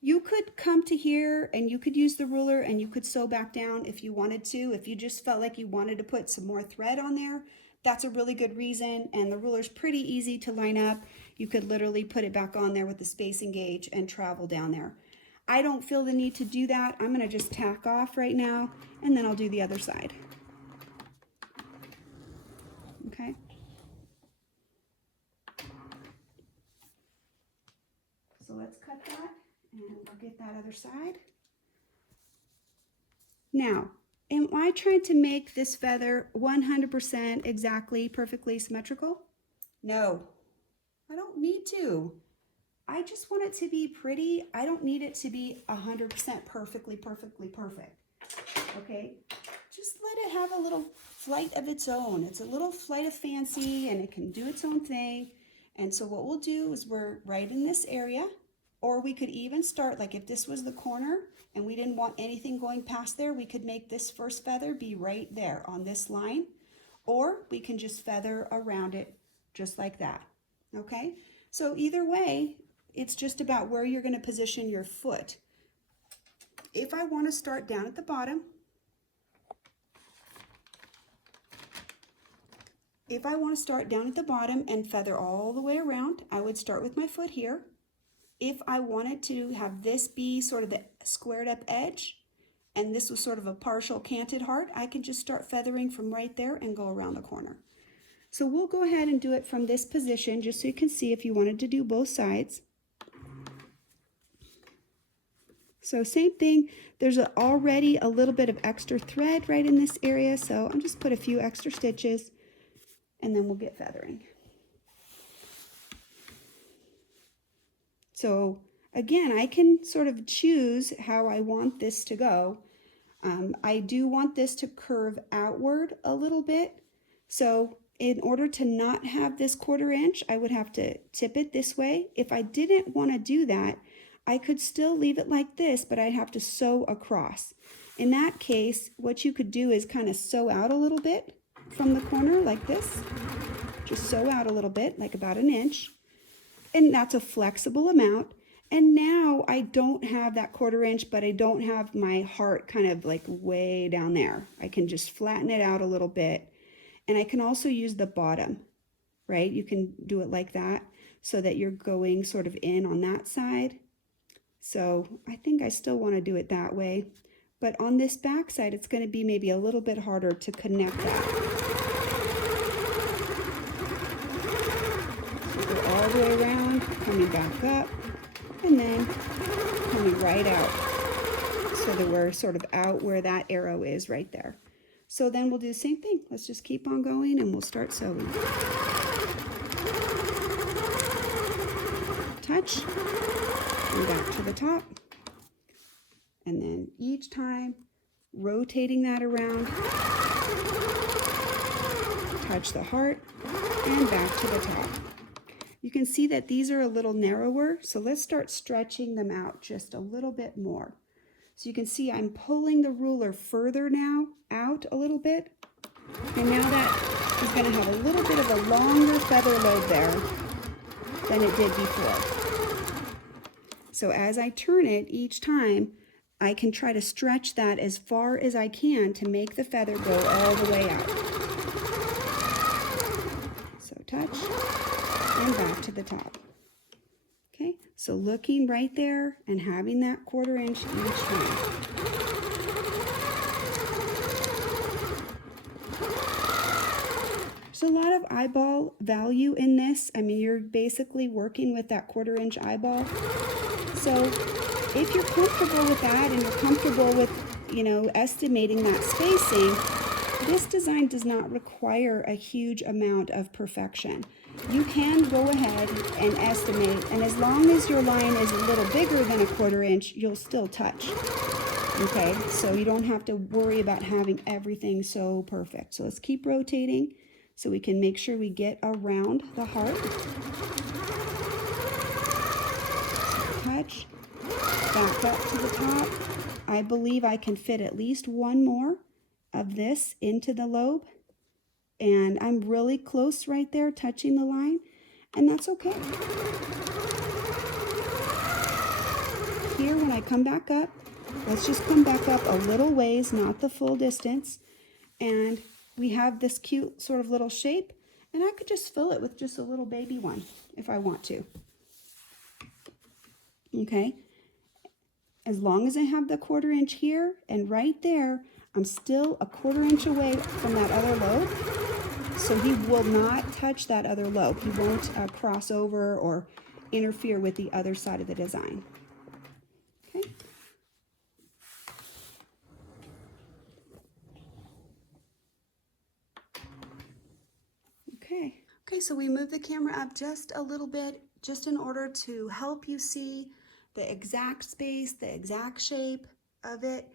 You could come to here and you could use the ruler and you could sew back down if you wanted to. If you just felt like you wanted to put some more thread on there, that's a really good reason. And the ruler's pretty easy to line up. you could literally put it back on there with the spacing gauge and travel down there. I don't feel the need to do that. I'm gonna just tack off right now, and then I'll do the other side. Okay. So let's cut that, and we'll get that other side. Now, am I trying to make this feather 100% exactly perfectly symmetrical? No, I don't need to. I just want it to be pretty. I don't need it to be 100% perfectly perfect. Okay, just let it have a little flight of its own. It's a little flight of fancy, and it can do its own thing. And so what we'll do is we're right in this area, or we could even start, like if this was the corner and we didn't want anything going past there, we could make this first feather be right there on this line, or we can just feather around it just like that. Okay, so either way, it's just about where you're going to position your foot. If I want to start down at the bottom, and feather all the way around, I would start with my foot here. If I wanted to have this be sort of the squared up edge, and this was sort of a partial canted heart, I can just start feathering from right there and go around the corner. So we'll go ahead and do it from this position, just so you can see if you wanted to do both sides. So same thing, there's already a little bit of extra thread right in this area, so I'm just put a few extra stitches, and then we'll get feathering. So again, I can sort of choose how I want this to go. I do want this to curve outward a little bit. So in order to not have this 1/4 inch, I would have to tip it this way. If I didn't want to do that, I could still leave it like this, but I'd have to sew across. In that case, what you could do is kind of sew out a little bit from the corner like this. Just sew out a little bit, like about 1 inch. And that's a flexible amount. And now I don't have that 1/4 inch, but I don't have my heart kind of like way down there. I can just flatten it out a little bit. And I can also use the bottom, right? You can do it like that so that you're going sort of in on that side. So I think I still want to do it that way. But on this back side, it's going to be maybe a little bit harder to connect that. So go all the way around, coming back up, and then coming right out. So that we're sort of out where that arrow is right there. So then we'll do the same thing. Let's just keep on going and we'll start sewing. Touch, and back to the top. And then each time, rotating that around, touch the heart, and back to the top. You can see that these are a little narrower, so let's start stretching them out just a little bit more. So you can see I'm pulling the ruler further now, out a little bit. And now that is going to have a little bit of a longer feather lobe there than it did before. So as I turn it each time, I can try to stretch that as far as I can to make the feather go all the way out. So touch and back to the top. Okay, so looking right there and having that 1/4 inch each time. There's a lot of eyeball value in this. I mean, you're basically working with that 1/4 inch eyeball. So if you're comfortable with that and you're comfortable with, estimating that spacing, this design does not require a huge amount of perfection. You can go ahead and estimate, and as long as your line is a little bigger than a 1/4 inch, you'll still touch. Okay, so you don't have to worry about having everything so perfect. So let's keep rotating so we can make sure we get around the heart. Touch, back up to the top. I believe I can fit at least one more of this into the lobe. And I'm really close right there, touching the line, and that's okay. Here, when I come back up, let's just come back up a little ways, not the full distance. And we have this cute sort of little shape. And I could just fill it with just a little baby one if I want to. Okay. As long as I have the 1/4 inch here and right there, I'm still a 1/4 inch away from that other lobe. So he will not touch that other lobe. He won't cross over or interfere with the other side of the design. Okay. Okay, so we moved the camera up just a little bit, just in order to help you see the exact space, the exact shape of it.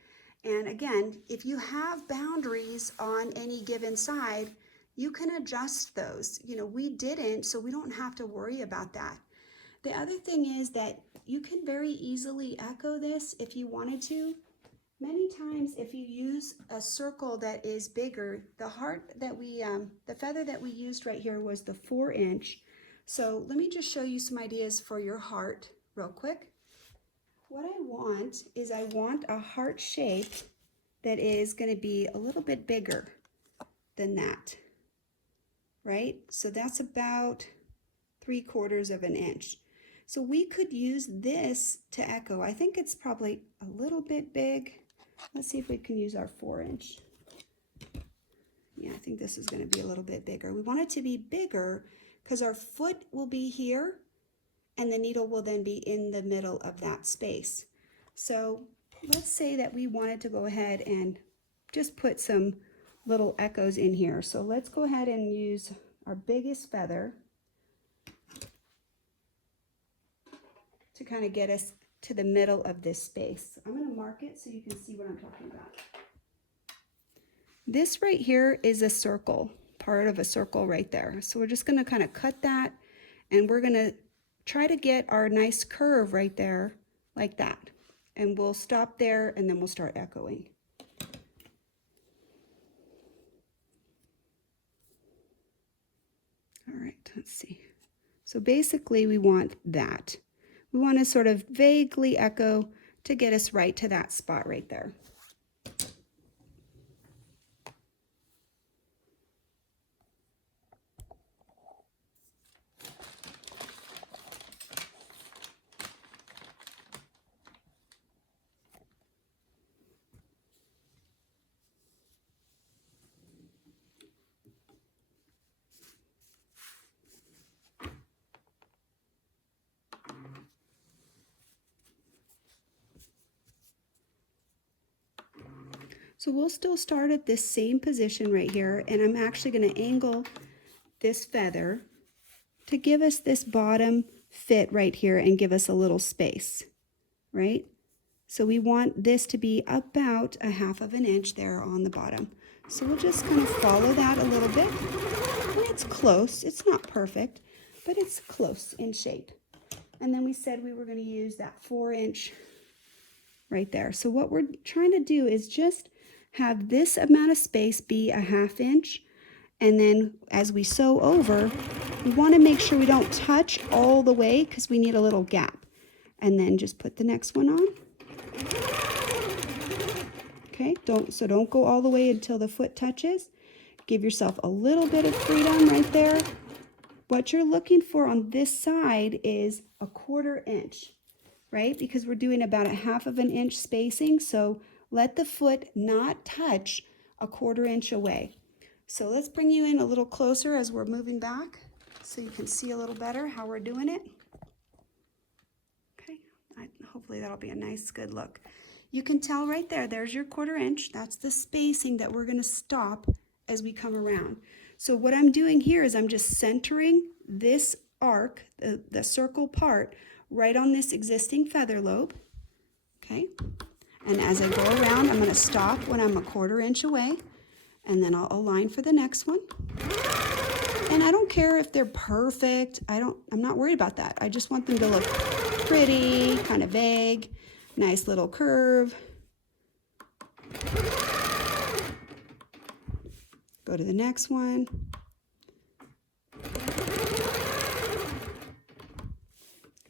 And again, if you have boundaries on any given side, you can adjust those. You know, we didn't, so we don't have to worry about that. The other thing is that you can very easily echo this if you wanted to. Many times if you use a circle that is bigger, the feather that we used right here was the 4 inch. So let me just show you some ideas for your heart real quick. What I want is I want a heart shape that is going to be a little bit bigger than that, right? So that's about 3/4 of an inch. So we could use this to echo. I think it's probably a little bit big. Let's see if we can use our 4 inch. Yeah, I think this is going to be a little bit bigger. We want it to be bigger because our foot will be here and the needle will then be in the middle of that space. So let's say that we wanted to go ahead and just put some little echoes in here. So let's go ahead and use our biggest feather to kind of get us to the middle of this space. I'm going to mark it so you can see what I'm talking about. This right here is a circle, part of a circle right there. So we're just going to kind of cut that, and we're going to try to get our nice curve right there like that. And we'll stop there and then we'll start echoing. All right, let's see. So basically we want that. We want to sort of vaguely echo to get us right to that spot right there. So we'll still start at this same position right here, and I'm actually going to angle this feather to give us this bottom fit right here and give us a little space, right? So we want this to be about a 1/2 inch there on the bottom. So we'll just kind of follow that a little bit. And it's close. It's not perfect, but it's close in shape. And then we said we were going to use that 4 inch right there. So what we're trying to do is just have this amount of space be a 1/2 inch. And then as we sew over, we want to make sure we don't touch all the way because we need a little gap. And then just put the next one on. Okay, don't go all the way until the foot touches. Give yourself a little bit of freedom right there. What you're looking for on this side is a 1/4 inch, right? Because we're doing about a 1/2 inch spacing. So let the foot not touch a 1/4 inch away. So let's bring you in a little closer as we're moving back so you can see a little better how we're doing it. Okay, hopefully that'll be a nice, good look. You can tell right there, there's your 1/4 inch. That's the spacing that we're going to stop as we come around. So what I'm doing here is I'm just centering this arc, the circle part, right on this existing feather lobe. Okay. And as I go around, I'm going to stop when I'm a 1/4 inch away, and then I'll align for the next one. And I don't care if they're perfect. I'm not worried about that. I just want them to look pretty, kind of vague, nice little curve. Go to the next one.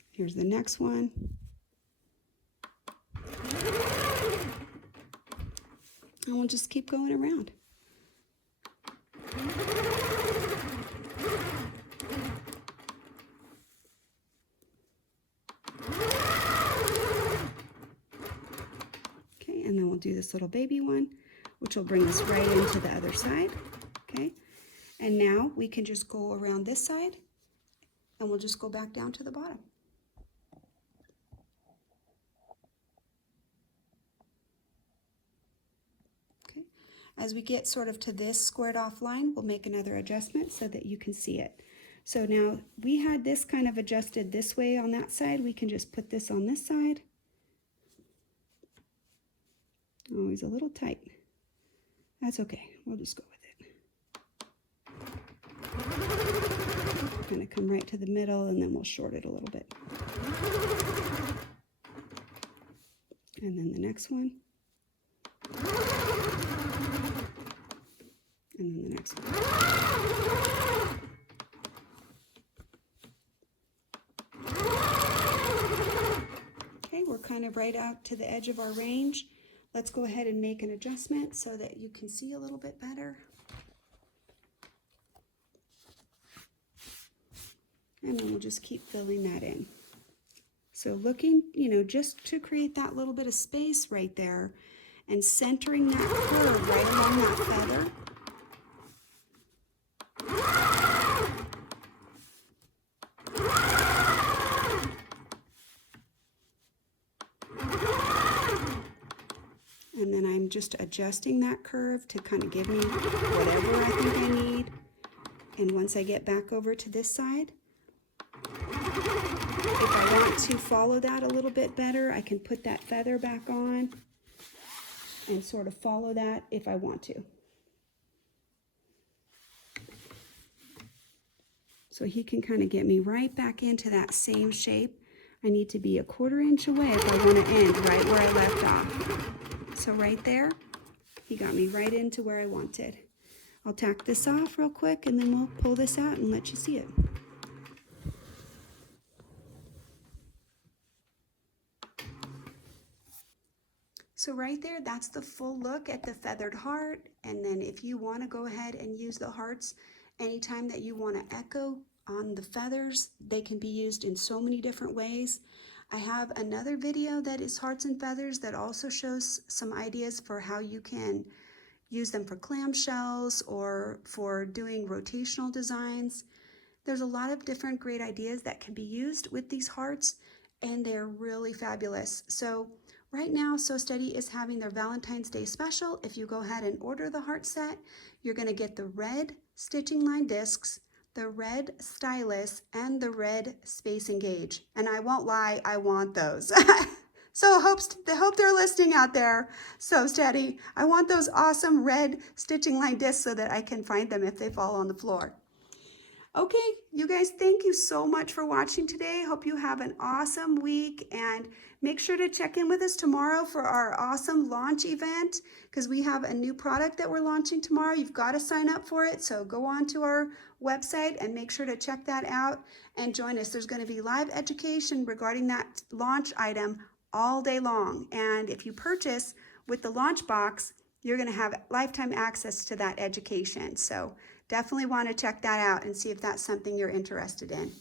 Here's the next one. And we'll just keep going around. do this little baby one, which will bring us right into the other side, okay? And now we can just go around this side, and we'll just go back down to the bottom. Okay. As we get sort of to this squared off line, we'll make another adjustment so that you can see it. So now we had this kind of adjusted this way on that side. We can just put this on this side. Oh, he's a little tight. That's okay. We'll just go with it. Kind of come right to the middle, and then we'll short it a little bit. And then the next one. And then the next one. Okay, we're kind of right out to the edge of our range. Let's go ahead and make an adjustment so that you can see a little bit better. And then we'll just keep filling that in. So looking, just to create that little bit of space right there and centering that curve right along that feather. And then I'm just adjusting that curve to kind of give me whatever I think I need. And once I get back over to this side, if I want to follow that a little bit better, I can put that feather back on and sort of follow that if I want to. So he can kind of get me right back into that same shape. I need to be a 1/4 inch away if I want to end right where I left off. So right there, he got me right into where I wanted. I'll tack this off real quick, and then we'll pull this out and let you see it. So right there, that's the full look at the feathered heart. And then if you want to go ahead and use the hearts anytime that you want to echo on the feathers, they can be used in so many different ways. I have another video that is hearts and feathers that also shows some ideas for how you can use them for clamshells or for doing rotational designs. There's a lot of different great ideas that can be used with these hearts, and they're really fabulous. So right now, So Steady is having their Valentine's Day special. If you go ahead and order the heart set, you're going to get the red stitching line discs, the red stylus, and the red space and gauge. And I won't lie, I want those. So I hope they're listening out there. So Steady, I want those awesome red stitching line discs so that I can find them if they fall on the floor. Okay, you guys, thank you so much for watching today. Hope you have an awesome week, and make sure to check in with us tomorrow for our awesome launch event, because we have a new product that we're launching tomorrow. You've got to sign up for it, so go on to our website and make sure to check that out and join us. There's going to be live education regarding that launch item all day long, and if you purchase with the launch box, you're going to have lifetime access to that education. So definitely want to check that out and see if that's something you're interested in.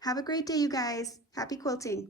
Have a great day, you guys. Happy quilting.